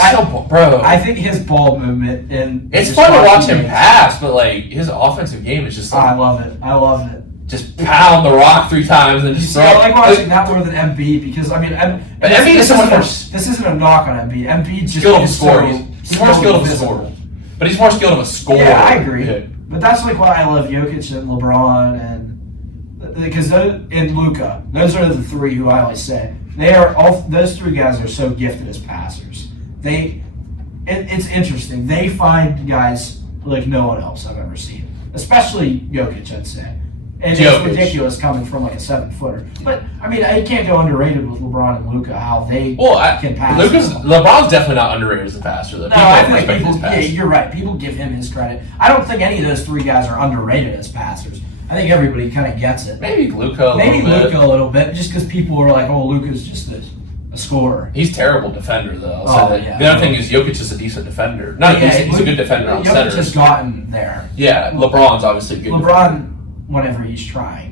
bro, I think his ball movement and it's fun to watch him pass, but like his offensive game is just. Like, I love it. Just pound the rock 3 times and just throw. I like watching that more than Embiid because I mean, but Embiid is so much more. This isn't a knock on Embiid. Embiid just skilled of a scorer. He's more skilled of a scorer, but he's more skilled of a scorer. Yeah, I agree. Yeah. But that's like why I love Jokic and LeBron and because and Luka. Those are the 3 who I always say those 3 guys are so gifted as passers. It's interesting. They find guys like no one else I've ever seen, especially Jokic, I'd say. And it's ridiculous coming from like a 7-footer. But I mean, it can't go underrated with LeBron and Luka how they can pass. LeBron's definitely not underrated as a passer. Though. No, I think people. Yeah, you're right. People give him his credit. I don't think any of those 3 guys are underrated as passers. I think everybody kind of gets it. Maybe Luka a little bit, just because people are like, "Oh, Luka's just this." a scorer. He's a terrible defender, though. Yeah. The other thing is Jokic is a decent defender. Not decent, he's a good defender on Jokic centers. has gotten there. Yeah, LeBron's obviously a good defender. Whenever he's trying,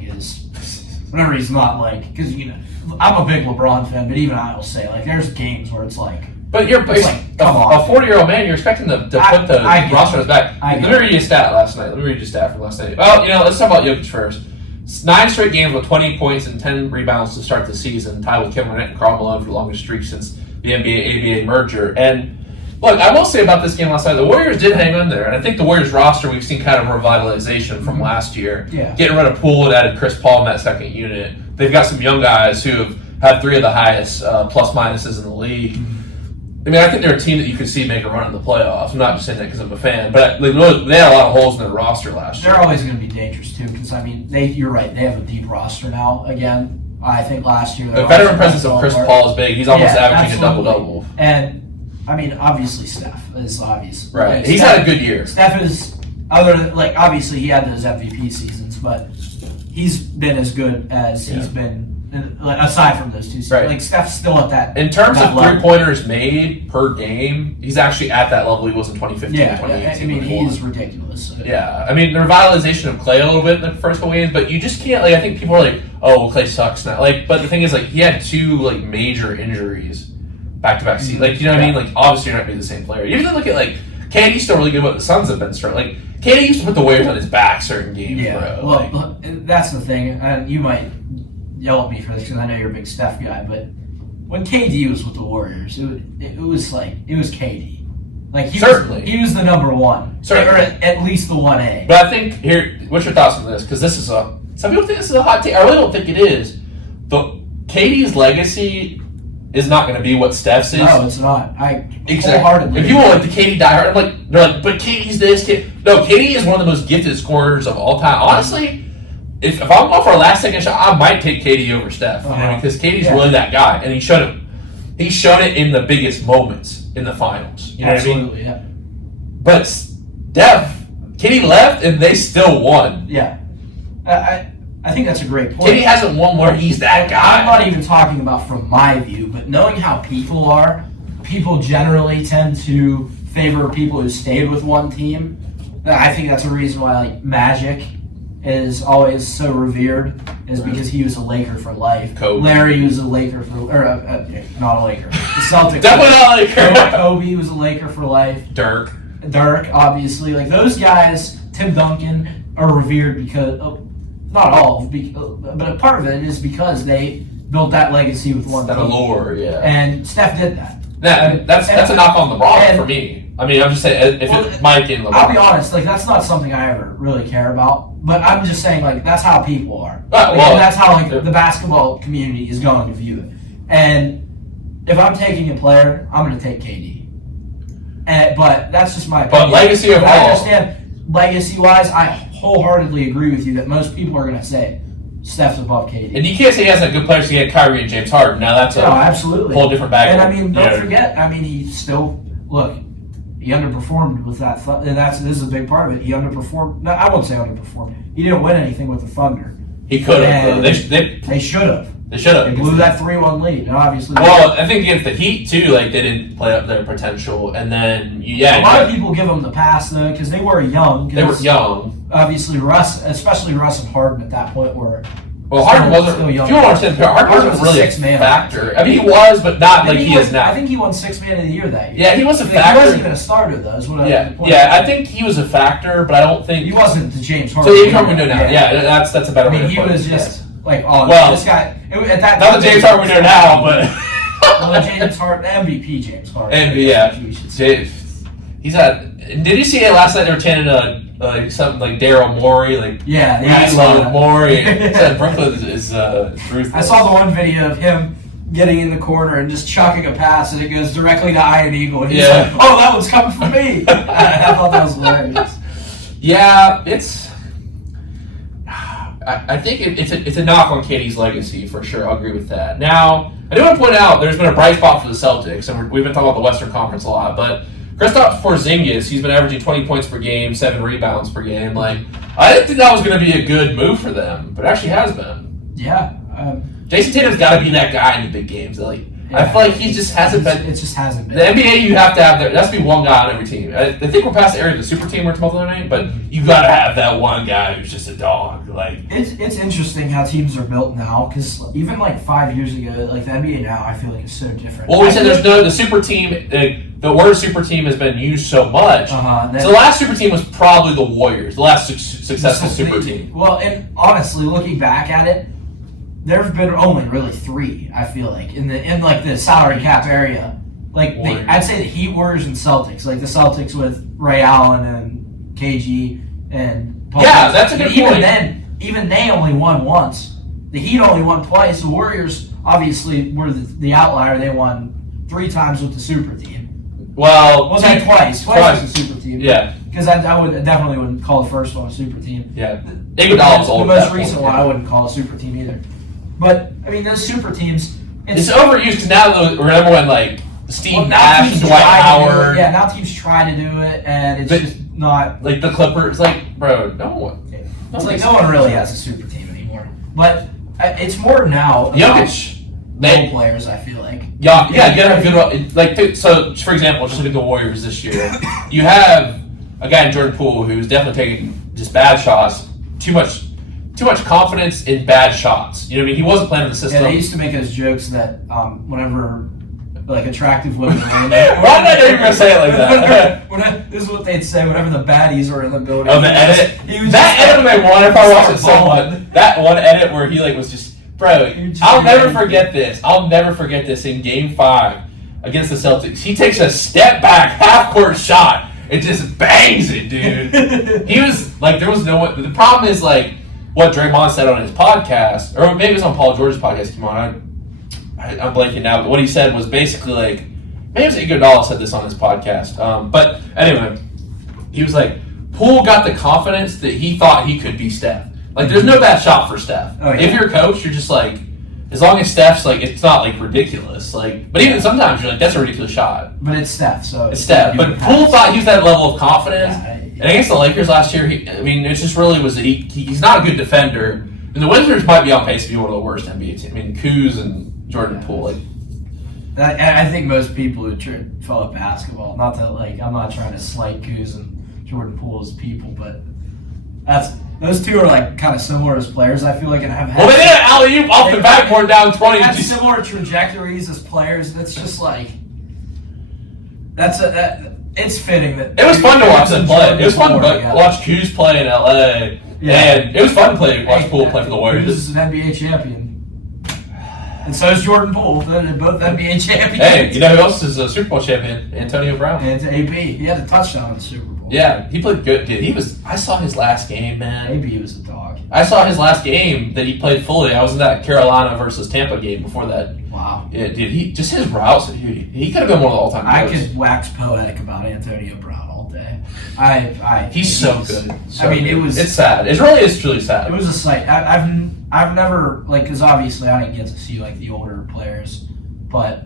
whenever he's not because I'm a big LeBron fan, but even I will say there's games where it's like. But you're a 40-year-old man. You're expecting to put the roster on his back. Let me read you a stat last night. From last night. Well, let's talk about Jokic first. 9 straight games with 20 points and 10 rebounds to start the season, tied with Kevin Durant and Karl Malone for the longest streak since the NBA-ABA merger. And look, I will say about this game last night, the Warriors did hang on there, and I think the Warriors roster we've seen kind of revitalization from last year. Yeah. Getting rid of Poole and added Chris Paul in that second unit. They've got some young guys who have had 3 of the highest plus-minuses in the league. I mean, I think they're a team that you could see make a run in the playoffs. I'm not just saying that because I'm a fan, but they had a lot of holes in their roster last year. They're always going to be dangerous, too, because, you're right, they have a deep roster now, again. I think last year... The veteran presence of Chris Paul is big. He's almost averaging a double-double. And, obviously Steph is obvious. Right. He's had a good year. Steph is, obviously he had those MVP seasons, but he's been as good as he's been... aside from those 2 seasons. Right. Steph's still at that. In terms of level. 3-pointers made per game, he's actually at that level he was in 2015 and 2018. He's ridiculous. So. Yeah. the revitalization of Clay a little bit in the first couple games, but you just can't, I think people are like, oh, well, Clay sucks now. But the thing is, he had 2, major injuries back-to-back seasons. You know what I mean? Obviously you're not going to be the same player. You even look at, KD's still really good, but the Suns have been strong. KD used to put the Warriors on his back certain games, yeah, bro. Well, that's the thing, and you might yell at me for this because I know you're a big Steph guy, but when KD was with the Warriors, it was KD. He was the number 1, certainly. or at least the 1A. But I think what's your thoughts on this? Because this is some people think this is a hot take. I really don't think it is. KD's legacy is not going to be what Steph's is. No, it's not. Exactly. If you want the KD diehard, they're like, but KD's this. No, KD is one of the most gifted scorers of all time. Honestly. If I'm going for a last-second shot, I might take KD over Steph. Because KD's really that guy, and he showed it. He showed it in the biggest moments in the finals. You know Absolutely, what I mean? Yeah. But Steph, KD left, and they still won. Yeah. I think that's a great point. KD hasn't won where he's that guy. I'm not even talking about from my view, but knowing how people are, people generally tend to favor people who stayed with one team. I think that's a reason why Magic is always so revered is because he was a Laker for life. Kobe. Larry was a Laker for, not a Laker. The Celtics. Definitely not a Laker. Kobe was a Laker for life. Dirk, obviously, those guys. Tim Duncan are revered because not all, but a part of it is because they built that legacy with one team. That allure, yeah. And Steph did that. That's a knock on LeBron for me. I'm just saying, it's Mike and LeBron. I'll be honest, that's not something I ever really care about. But I'm just saying, that's how people are. And that's how, the basketball community is going to view it. And if I'm taking a player, I'm going to take KD. But that's just my opinion. But legacy of all. I understand, legacy-wise, I wholeheartedly agree with you that most people are going to say Steph's above KD. And you can't say he hasn't good players. He had Kyrie and James Harden. Now that's absolutely. Whole different bag. And don't forget, he still, he underperformed with that. This is a big part of it. He underperformed. No, I won't say underperformed. He didn't win anything with the Thunder. He could have. They should have. They should have. They blew that 3-1 lead, and obviously. Well, I think against the Heat too, they didn't play up their potential, and then a lot of people give them the pass though because they were young. They were young. Obviously, especially Russ and Harden at that point were. Well, Harden wasn't. If you want to understand, Harden wasn't really a factor. He was, but not like he is now. I think he won 6th Man of the Year that year. Yeah, he was a factor. He wasn't even a starter though. Is what I think he was a factor, but I don't think he wasn't the James Harden. So James Harden we know now. Yeah, that's a better way to put it. He was just this guy. Not the James Harden we know now, but the James Harden MVP, James Harden. He's had. Did you see it last night? They were chanting something like Daryl Morey, I love Morey. Said Brooklyn is ruthless. I saw the one video of him getting in the corner and just chucking a pass, and it goes directly to Ian Eagle. And he's like, "Oh, that one's coming from me." I thought that was hilarious. Yeah, it's. I think it's a knock on KD's legacy for sure. I'll agree with that. Now, I do want to point out there's been a bright spot for the Celtics, and we've been talking about the Western Conference a lot, but Kristaps Porzingis, he's been averaging 20 points per game, 7 rebounds per game. I didn't think that was going to be a good move for them, but it actually has been. Yeah. Jason Tatum's got to be that guy in the big games. I feel like he just hasn't been. It just hasn't been. The NBA, you have to have there has to be one guy on every team. I think we're past the area of the super team we're talking about tonight, but you got to have that one guy who's just a dog. Like it's interesting how teams are built now because even like 5 years ago, like the NBA now, I feel like it's so different. Well, we said there's no the super team. The word super team has been used so much. So the last super team was probably the Warriors, the last successful super team. Well, and honestly, looking back at it, there have been only really 3. I feel like in like the salary cap area, like I'd say the Heat, Warriors, and Celtics. Like the Celtics with Ray Allen and KG and Paul. Yeah, that's a good point. Even they only won once. The Heat only won twice. The Warriors obviously were the outlier. They won 3 times with the super team. Well, twice with the super team. Yeah. Because I definitely wouldn't call the first one a super team. Yeah. The most recent one I wouldn't call a super team either. But, I mean, those super teams... It's overused because now, remember when, like, Steve Nash, Dwight Howard... Yeah, now teams try to do it, and it's just not... Like, the Clippers, like, bro, no one... It's like no one really has a super team anymore. But it's more now Jokic. Role players, I feel like. Yeah, you gotta have good... Like, so, for example, just look at the Warriors this year. You have a guy in Jordan Poole who's definitely taking just bad shots. Too much confidence in bad shots. You know what I mean? He wasn't playing in the system. Yeah, they used to make us jokes that whenever like attractive women were in there. Why did I know you were going to say it like that? This is what they'd say whenever the baddies were in the building. Oh, the edit? That edit I won if I watched it so much. That one edit where he like was just... Bro, I'll never forget this. I'll never forget this in Game 5 against the Celtics. He takes a step back, half-court shot, and just bangs it, dude. He was, like, there was no one... The problem is, like, what Draymond said on his podcast, or maybe it was on Paul George's podcast, come on, I'm blanking now, but what he said was basically, like, maybe it was Iguodala said this on his podcast, but anyway, he was like, Poole got the confidence that he thought he could be Steph. Like, there's no bad shot for Steph. Oh, yeah. If you're a coach, you're just like, as long as Steph's like, it's not like ridiculous. Like, but even sometimes you're like, that's a ridiculous shot. But it's Steph, so it's Steph. But Poole thought he was that level of confidence. Yeah, and against the Lakers last year, it just really was that he's not a good defender. And the Wizards might be on pace to be one of the worst NBA teams. I mean, Kuz and Jordan Poole. Like, I think most people who follow basketball, not that like I'm not trying to slight Kuz and Jordan Poole as people, but those two are like kind of similar as players. I feel like and have had. Well, they did an alley-oop off the backboard down 20. They have similar trajectories as players. That's just like it's fitting that it was fun to watch them play. It was fun to watch Kuz play in LA. Yeah. And it was fun to watch Poole play for the Warriors. Kuz is an NBA champion. And so is Jordan Poole. They're both NBA champions. Hey, you know who else is a Super Bowl champion? Antonio Brown. And AB. He had a touchdown in the Super Bowl. Yeah, he played good. Dude, I saw his last game, man. AB was a dog. I saw his last game that he played fully. I was in that Carolina versus Tampa game before that. Wow. Yeah, dude, his routes, he could have been one of the all-time greats. I could wax poetic about Antonio Brown all day. He's so good. So I mean, good. It's sad. It really is truly sad. It was a sight. I've never, like, because obviously I didn't get to see, like, the older players, but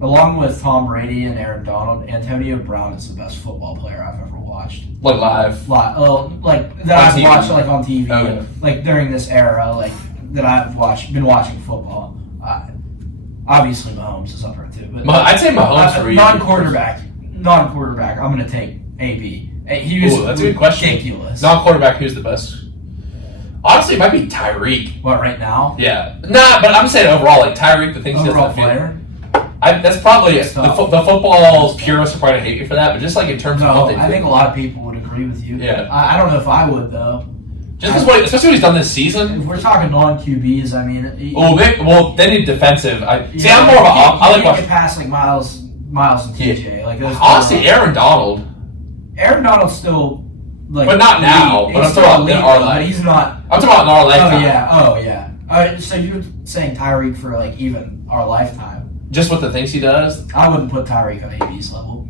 along with Tom Brady and Aaron Donald, Antonio Brown is the best football player I've ever watched. Like live? Like, that I've watched, like, on TV. Oh, yeah. Like, during this era, like, that I've been watching football. Obviously, Mahomes is up there, too. But I'd say Mahomes for you. Non-quarterback, I'm going to take AB. He was that's a good question. Ridiculous. Non-quarterback, who's the best? Honestly, it might be Tyreek. What, right now? Yeah. Nah, but I'm saying overall, like Tyreek, the things he does on the field. That's probably it. The football purists are probably going to hate you for that, but just like in terms of what they do. I think a lot of people would agree with you. Yeah. I don't know if I would, though. Just because especially what he's done this season. If we're talking non-QBs, I mean... They need defensive. I'm more of a... I like watching... pass like Miles and TJ. Yeah. Like those honestly, Aaron Donald's still... Like, but not now. But I'm talking about in our life. But he's not... I'm talking about in our lifetime. Oh, yeah. So you're saying Tyreek for, like, even our lifetime. Just with the things he does? I wouldn't put Tyreek on AB's level.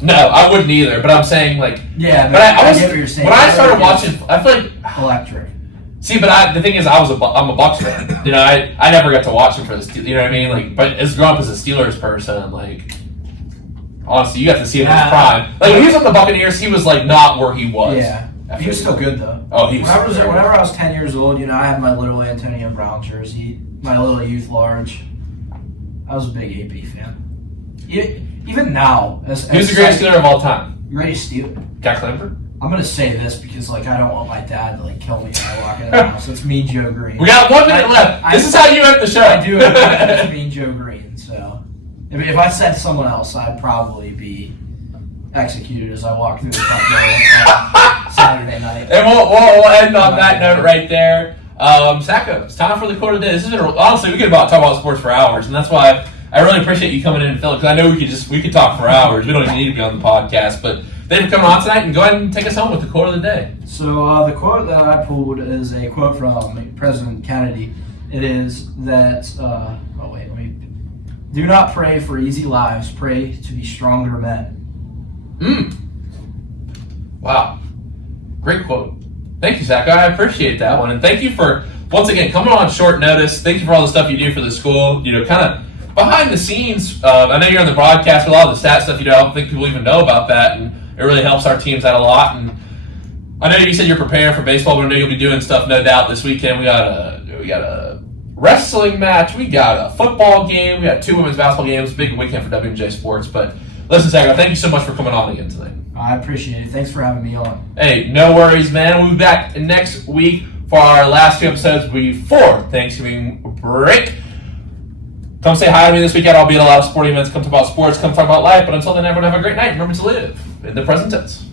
No, I wouldn't either. But I'm saying, like... Yeah, but I get what you're saying. When I started watching... I feel like... Electric. See, but the thing is, I'm a Bucs fan. You know, I never got to watch him for the Steelers. You know what I mean? Like, but as growing up as a Steelers person, like... Honestly, you got to see him in his prime. Like, when he was on the Buccaneers, he was, like, not where he was. Yeah. He was still good, though. Oh, he was whenever I was 10 years old, you know, I had my little Antonio Brown jersey, my little youth large. I was a big AP fan. Even now, who's the greatest Steeler of all time? You ready to steal it? Jack Sacco? I'm gonna say this because I don't want my dad to kill me when I walk in the house. It's Mean Joe Green. We got 1 minute left. This is how you end the show. I do it's Mean Joe Green. So if I said someone else, I'd probably be executed as I walk through the front door on Saturday night. And we'll end on that note right there. Sacco, it's time for the quote of the day. Honestly, we could talk about sports for hours, and that's why I really appreciate you coming in and filling, because I know we could talk for hours. We don't even need to be on the podcast, but thank you for coming on tonight, and go ahead and take us home with the quote of the day. So the quote that I pulled is a quote from President Kennedy. It is that, do not pray for easy lives, pray to be stronger men. Wow. Great quote. Thank you, Sacco. I appreciate that one. And thank you for, once again, coming on short notice. Thank you for all the stuff you do for the school. Kind of behind the scenes. I know you're on the broadcast, but a lot of the stat stuff you do, I don't think people even know about that. And it really helps our teams out a lot. And I know you said you're preparing for baseball, but I know you'll be doing stuff, no doubt, this weekend. We got a wrestling match. We got a football game. We got 2 women's basketball games. Big weekend for WJ Sports. But listen, Sacco, thank you so much for coming on again tonight. I appreciate it. Thanks for having me on. Hey, no worries, man. We'll be back next week for our last 2 episodes before Thanksgiving break. Come say hi to me this weekend. I'll be at a lot of sporting events. Come talk about sports. Come talk about life. But until then, everyone have a great night. Remember to live in the present tense.